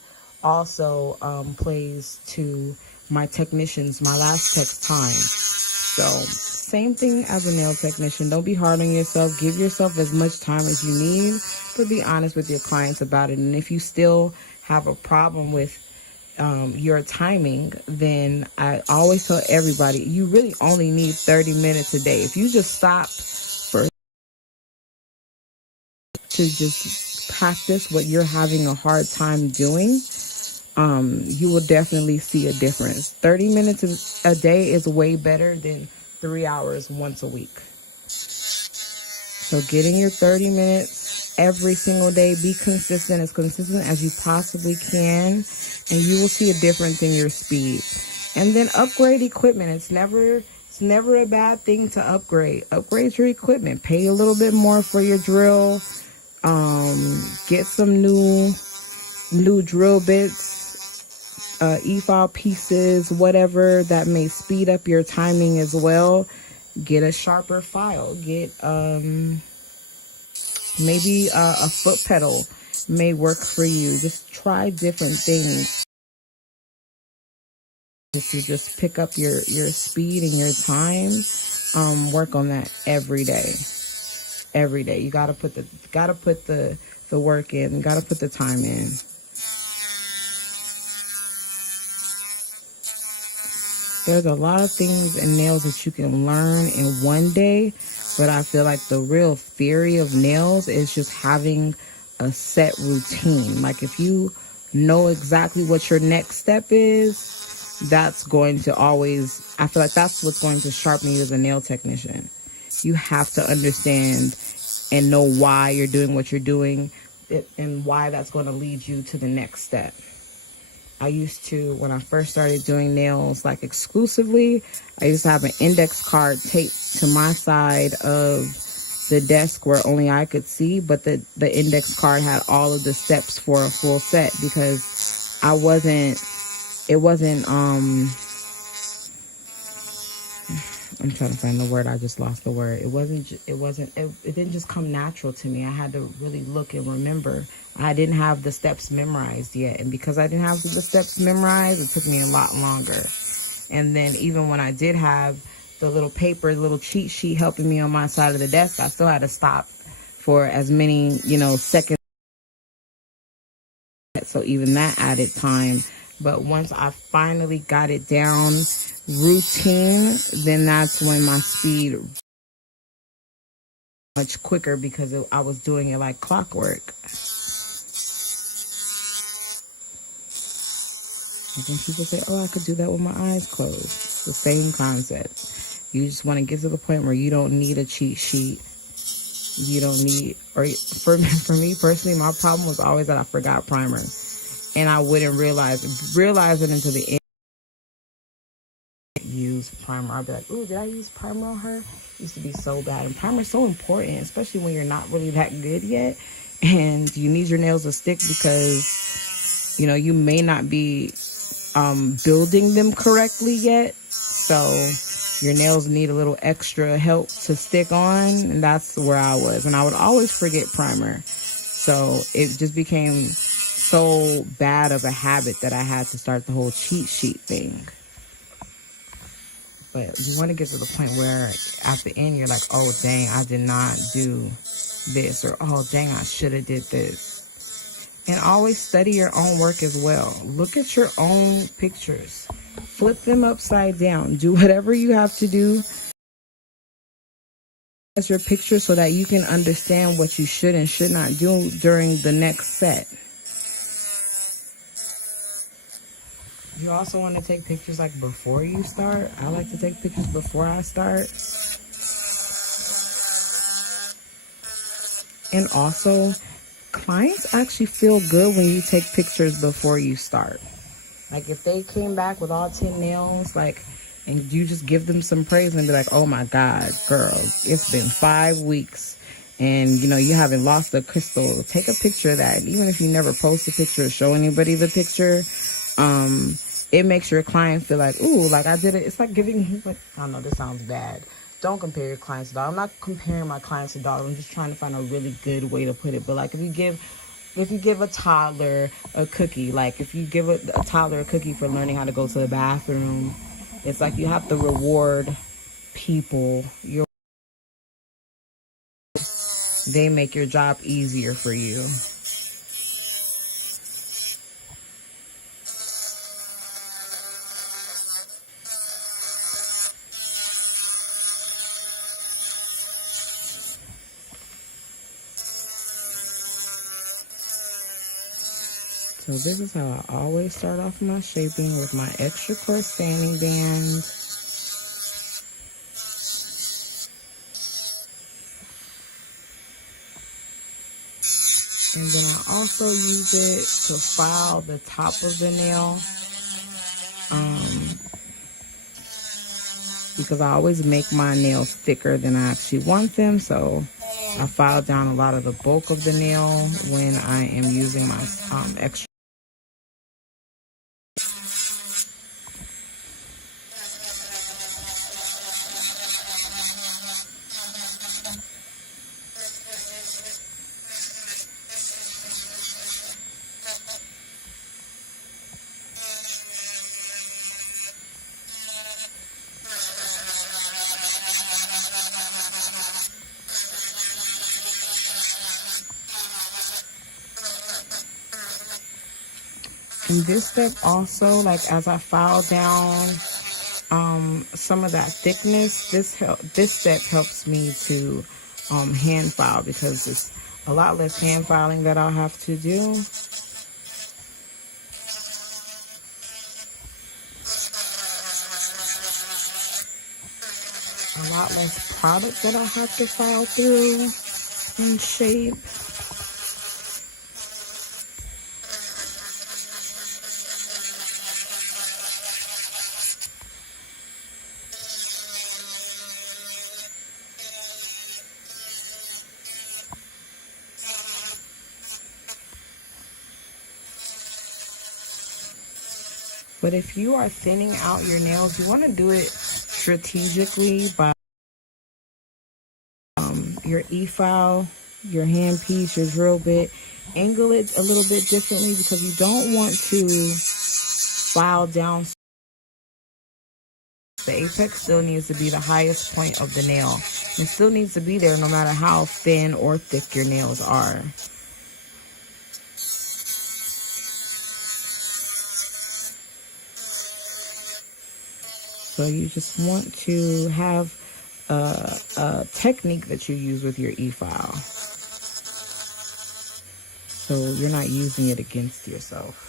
also plays to my lash tech's time. So same thing as a nail technician. Don't be hard on yourself. Give yourself as much time as you need, but be honest with your clients about it. And if you still have a problem with your timing, then I always tell everybody, you really only need 30 minutes a day. If you just stop for to just practice what you're having a hard time doing, you will definitely see a difference. 30 minutes a day is way better than 3 hours once a week. So get in your 30 minutes every single day. Be consistent as you possibly can, and you will see a difference in your speed. And then upgrade equipment. It's never a bad thing to upgrade. Upgrade your equipment. Pay a little bit more for your drill. Get some new drill bits, e-file pieces, whatever that may speed up your timing as well. Get a sharper file. Get maybe a foot pedal may work for you. Just try different things to just pick up your speed and your time. Work on that every day. Every day. You gotta put the work in. You gotta put the time in. There's a lot of things in nails that you can learn in one day, but I feel like the real theory of nails is just having a set routine. Like, if you know exactly what your next step is, that's going to always, I feel like that's what's going to sharpen you as a nail technician. You have to understand and know why you're doing what you're doing and why that's going to lead you to the next step. I used to, when I first started doing nails like exclusively, I used to have an index card taped to my side of the desk where only I could see, but the index card had all of the steps for a full set, because I'm trying to find the word. I just lost the word. It didn't just come natural to me. I had to really look and remember. I didn't have the steps memorized yet. And because I didn't have the steps memorized, it took me a lot longer. And then even when I did have the little paper, the little cheat sheet helping me on my side of the desk, I still had to stop for as many, seconds. So even that added time. But once I finally got it down routine, then that's when my speed much quicker, because I was doing it like clockwork. And when people say, oh, I could do that with my eyes closed, it's the same concept. You just want to get to the point where you don't need a cheat sheet. You don't need, or for me personally, my problem was always that I forgot primer, and I wouldn't realize it until the end. Use primer. I'd be like, ooh, did I use primer on her? It used to be so bad. And primer is so important, especially when you're not really that good yet, and you need your nails to stick, because you may not be building them correctly yet, so your nails need a little extra help to stick on. And that's where I was, and I would always forget primer, so it just became so bad of a habit that I had to start the whole cheat sheet thing. But you want to get to the point where at the end you're like, oh dang, I did not do this, or oh dang, I should have did this. And always study your own work as well. Look at your own pictures. Flip them upside down. Do whatever you have to do as your picture, so that you can understand what you should and should not do during the next set. You also want to take pictures like before you start. I like to take pictures before I start. And also, clients actually feel good when you take pictures before you start. Like, if they came back with all 10 nails, and you just give them some praise and be like, oh my God, girl, it's been 5 weeks and you know you haven't lost the crystal, take a picture of that. And even if you never post a picture or show anybody the picture, it makes your client feel like, ooh, like I did it. It's like giving, I know this sounds bad. Don't compare your clients to dogs. I'm not comparing my clients to dogs. I'm just trying to find a really good way to put it. But like if you give a toddler a cookie, like if you give a toddler a cookie for learning how to go to the bathroom, it's like you have to reward people. They make your job easier for you. So this is how I always start off my shaping, with my extra coarse sanding band. And then I also use it to file the top of the nail. Because I always make my nails thicker than I actually want them. So I file down a lot of the bulk of the nail when I am using my extra. And this step also, like as I file down some of that thickness, this step helps me to hand file, because it's a lot less hand filing that I'll have to do. A lot less product that I'll have to file through and shape. But if you are thinning out your nails, you want to do it strategically by your e-file, your hand piece, your drill bit. Angle it a little bit differently, because you don't want to file down. The apex still needs to be the highest point of the nail. It still needs to be there no matter how thin or thick your nails are. So you just want to have a technique that you use with your e-file, so you're not using it against yourself.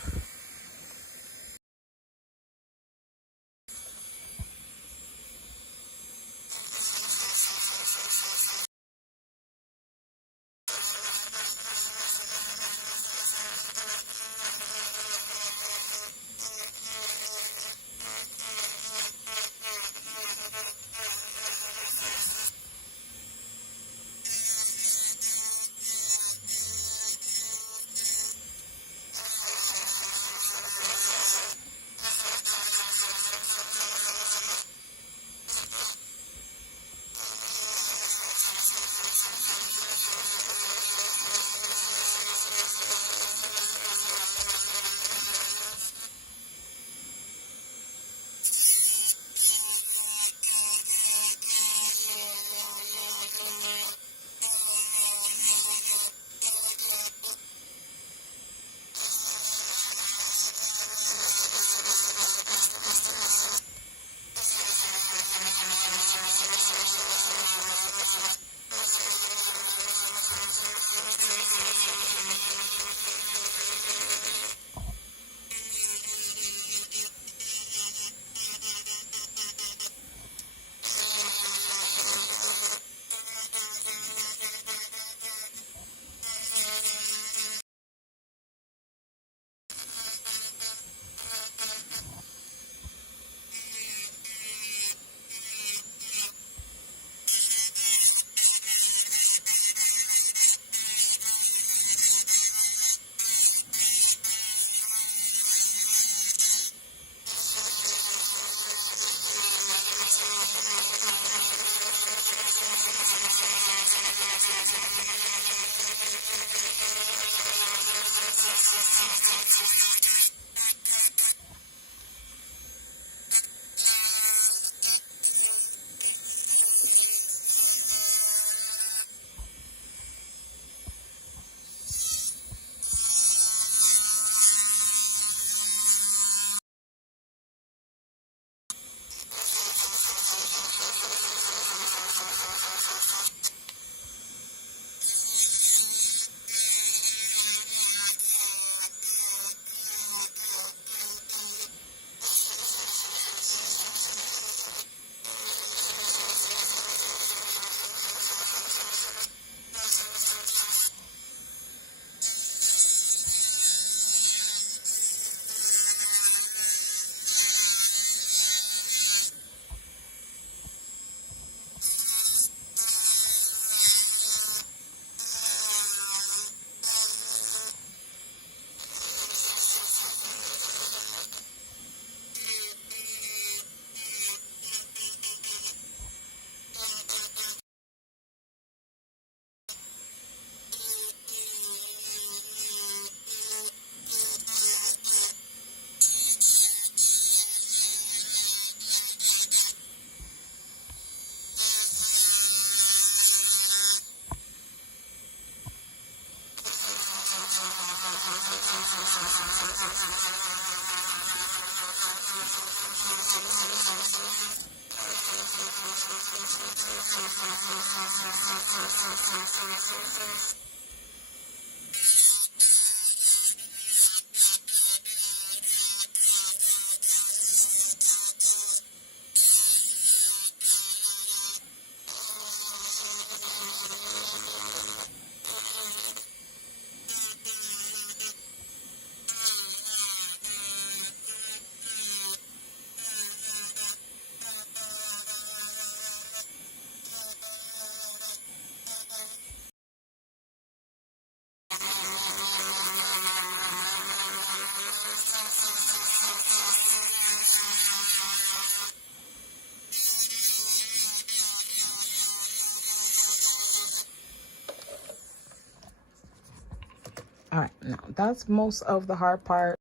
All right, now that's most of the hard part.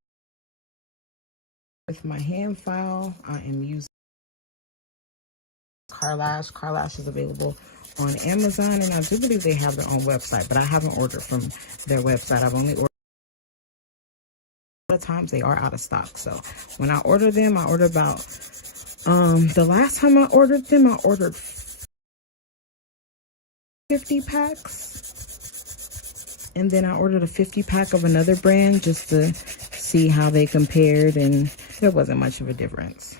With my hand file, I am using Carlash. Carlash is available on Amazon, and I do believe they have their own website, but I haven't ordered from their website. I've only ordered. A lot of times they are out of stock, so when I order them, I order about the last time I ordered them, I ordered 50 packs, and then I ordered a 50 pack of another brand just to see how they compared, and there wasn't much of a difference.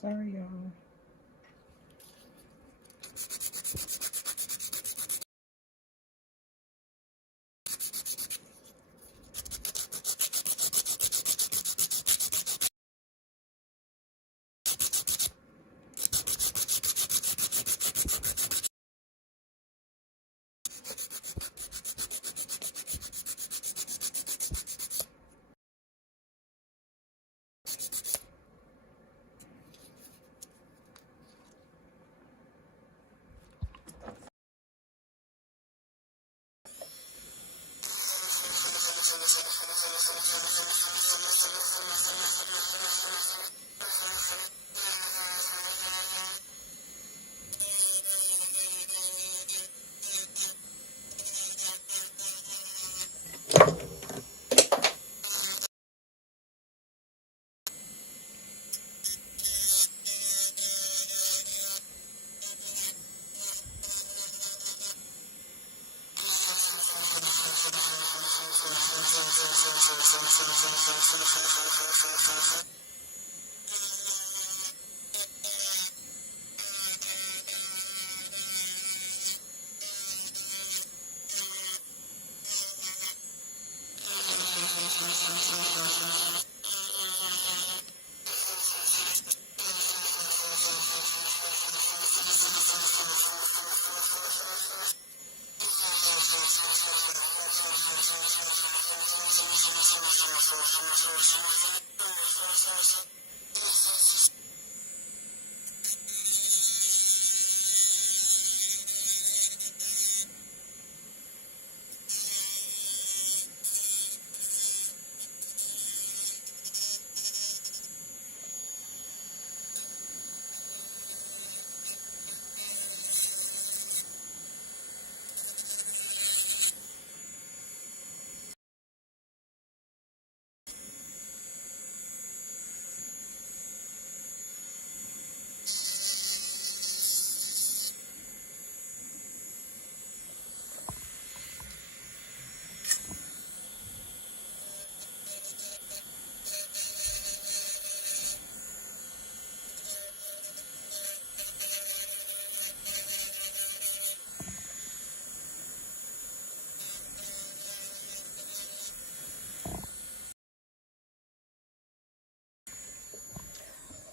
Sorry, y'all.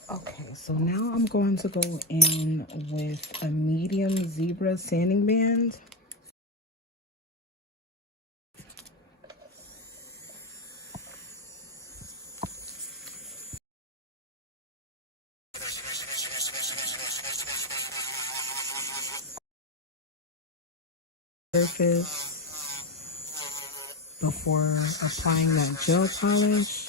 Okay, so now I'm going to go in with a medium zebra sanding band. Surface before applying that gel polish.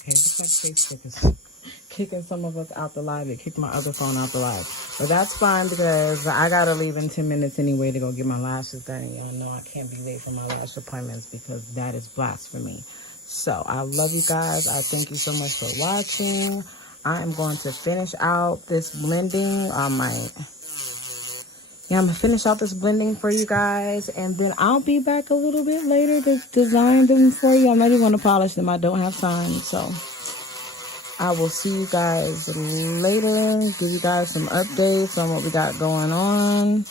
Okay, looks like Facebook is kicking some of us out the live. It kicked my other phone out the live. But that's fine because I got to leave in 10 minutes anyway to go get my lashes done. And y'all know I can't be late for my lash appointments because that is blasphemy. So I love you guys. I thank you so much for watching. I am going to finish out this blending on my... Yeah, I'm going to finish out this blending for you guys. And then I'll be back a little bit later to design them for you. I'm not even going to polish them. I don't have time. So I will see you guys later. Give you guys some updates on what we got going on.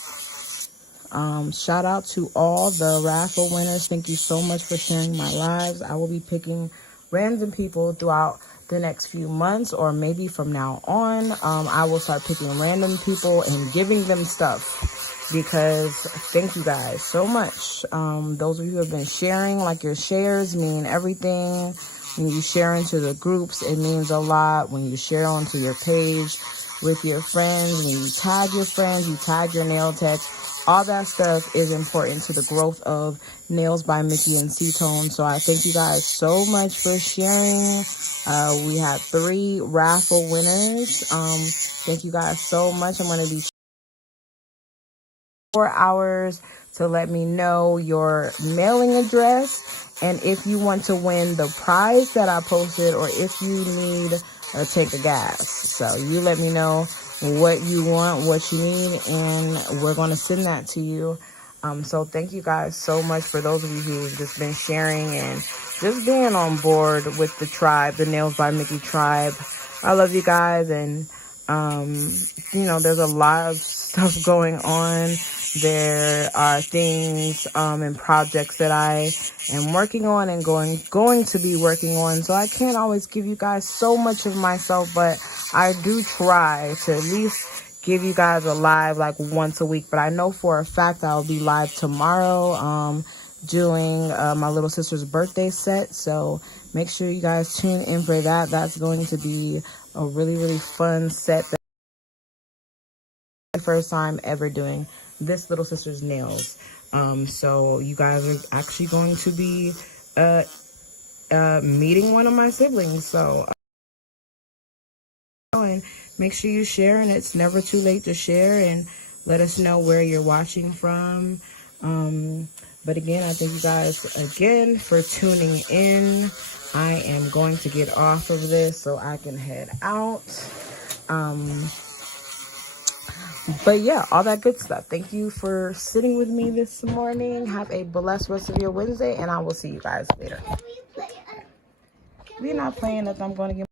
Shout out to all the raffle winners. Thank you so much for sharing my lives. I will be picking random people throughout the next few months, or maybe from now on. I will start picking random people and giving them stuff because thank you guys so much. Those of you who have been sharing, like your shares mean everything. When you share into the groups, it means a lot. When you share onto your page with your friends, when you tag your friends, you tag your nail techs, all that stuff is important to the growth of Nails by Mickey and C-Tone. So I thank you guys so much for sharing. We had 3 raffle winners. Thank you guys so much. I'm going to be 4 hours to let me know your mailing address and if you want to win the prize that I posted, or if you need a tank of gas. So you let me know what you want, what you need, and we're going to send that to you. So thank you guys so much for those of you who've just been sharing and just being on board with the tribe, the Nails by Mickey tribe. I love you guys, and you know, there's a lot of stuff going on. There are things and projects that I am working on and going to be working on. So I can't always give you guys so much of myself, but I do try to at least give you guys a live like once a week. But I know for a fact I'll be live tomorrow doing my little sister's birthday set. So make sure you guys tune in for that. That's going to be a really, really fun set. My first time ever doing this little sister's nails. So you guys are actually going to be meeting one of my siblings. So and make sure you share, and it's never too late to share, and let us know where you're watching from. But again, I thank you guys again for tuning in. I am going to get off of this so I can head out. But yeah, all that good stuff. Thank you for sitting with me this morning. Have a blessed rest of your Wednesday, and I will see you guys later. We're not playing that I'm going to get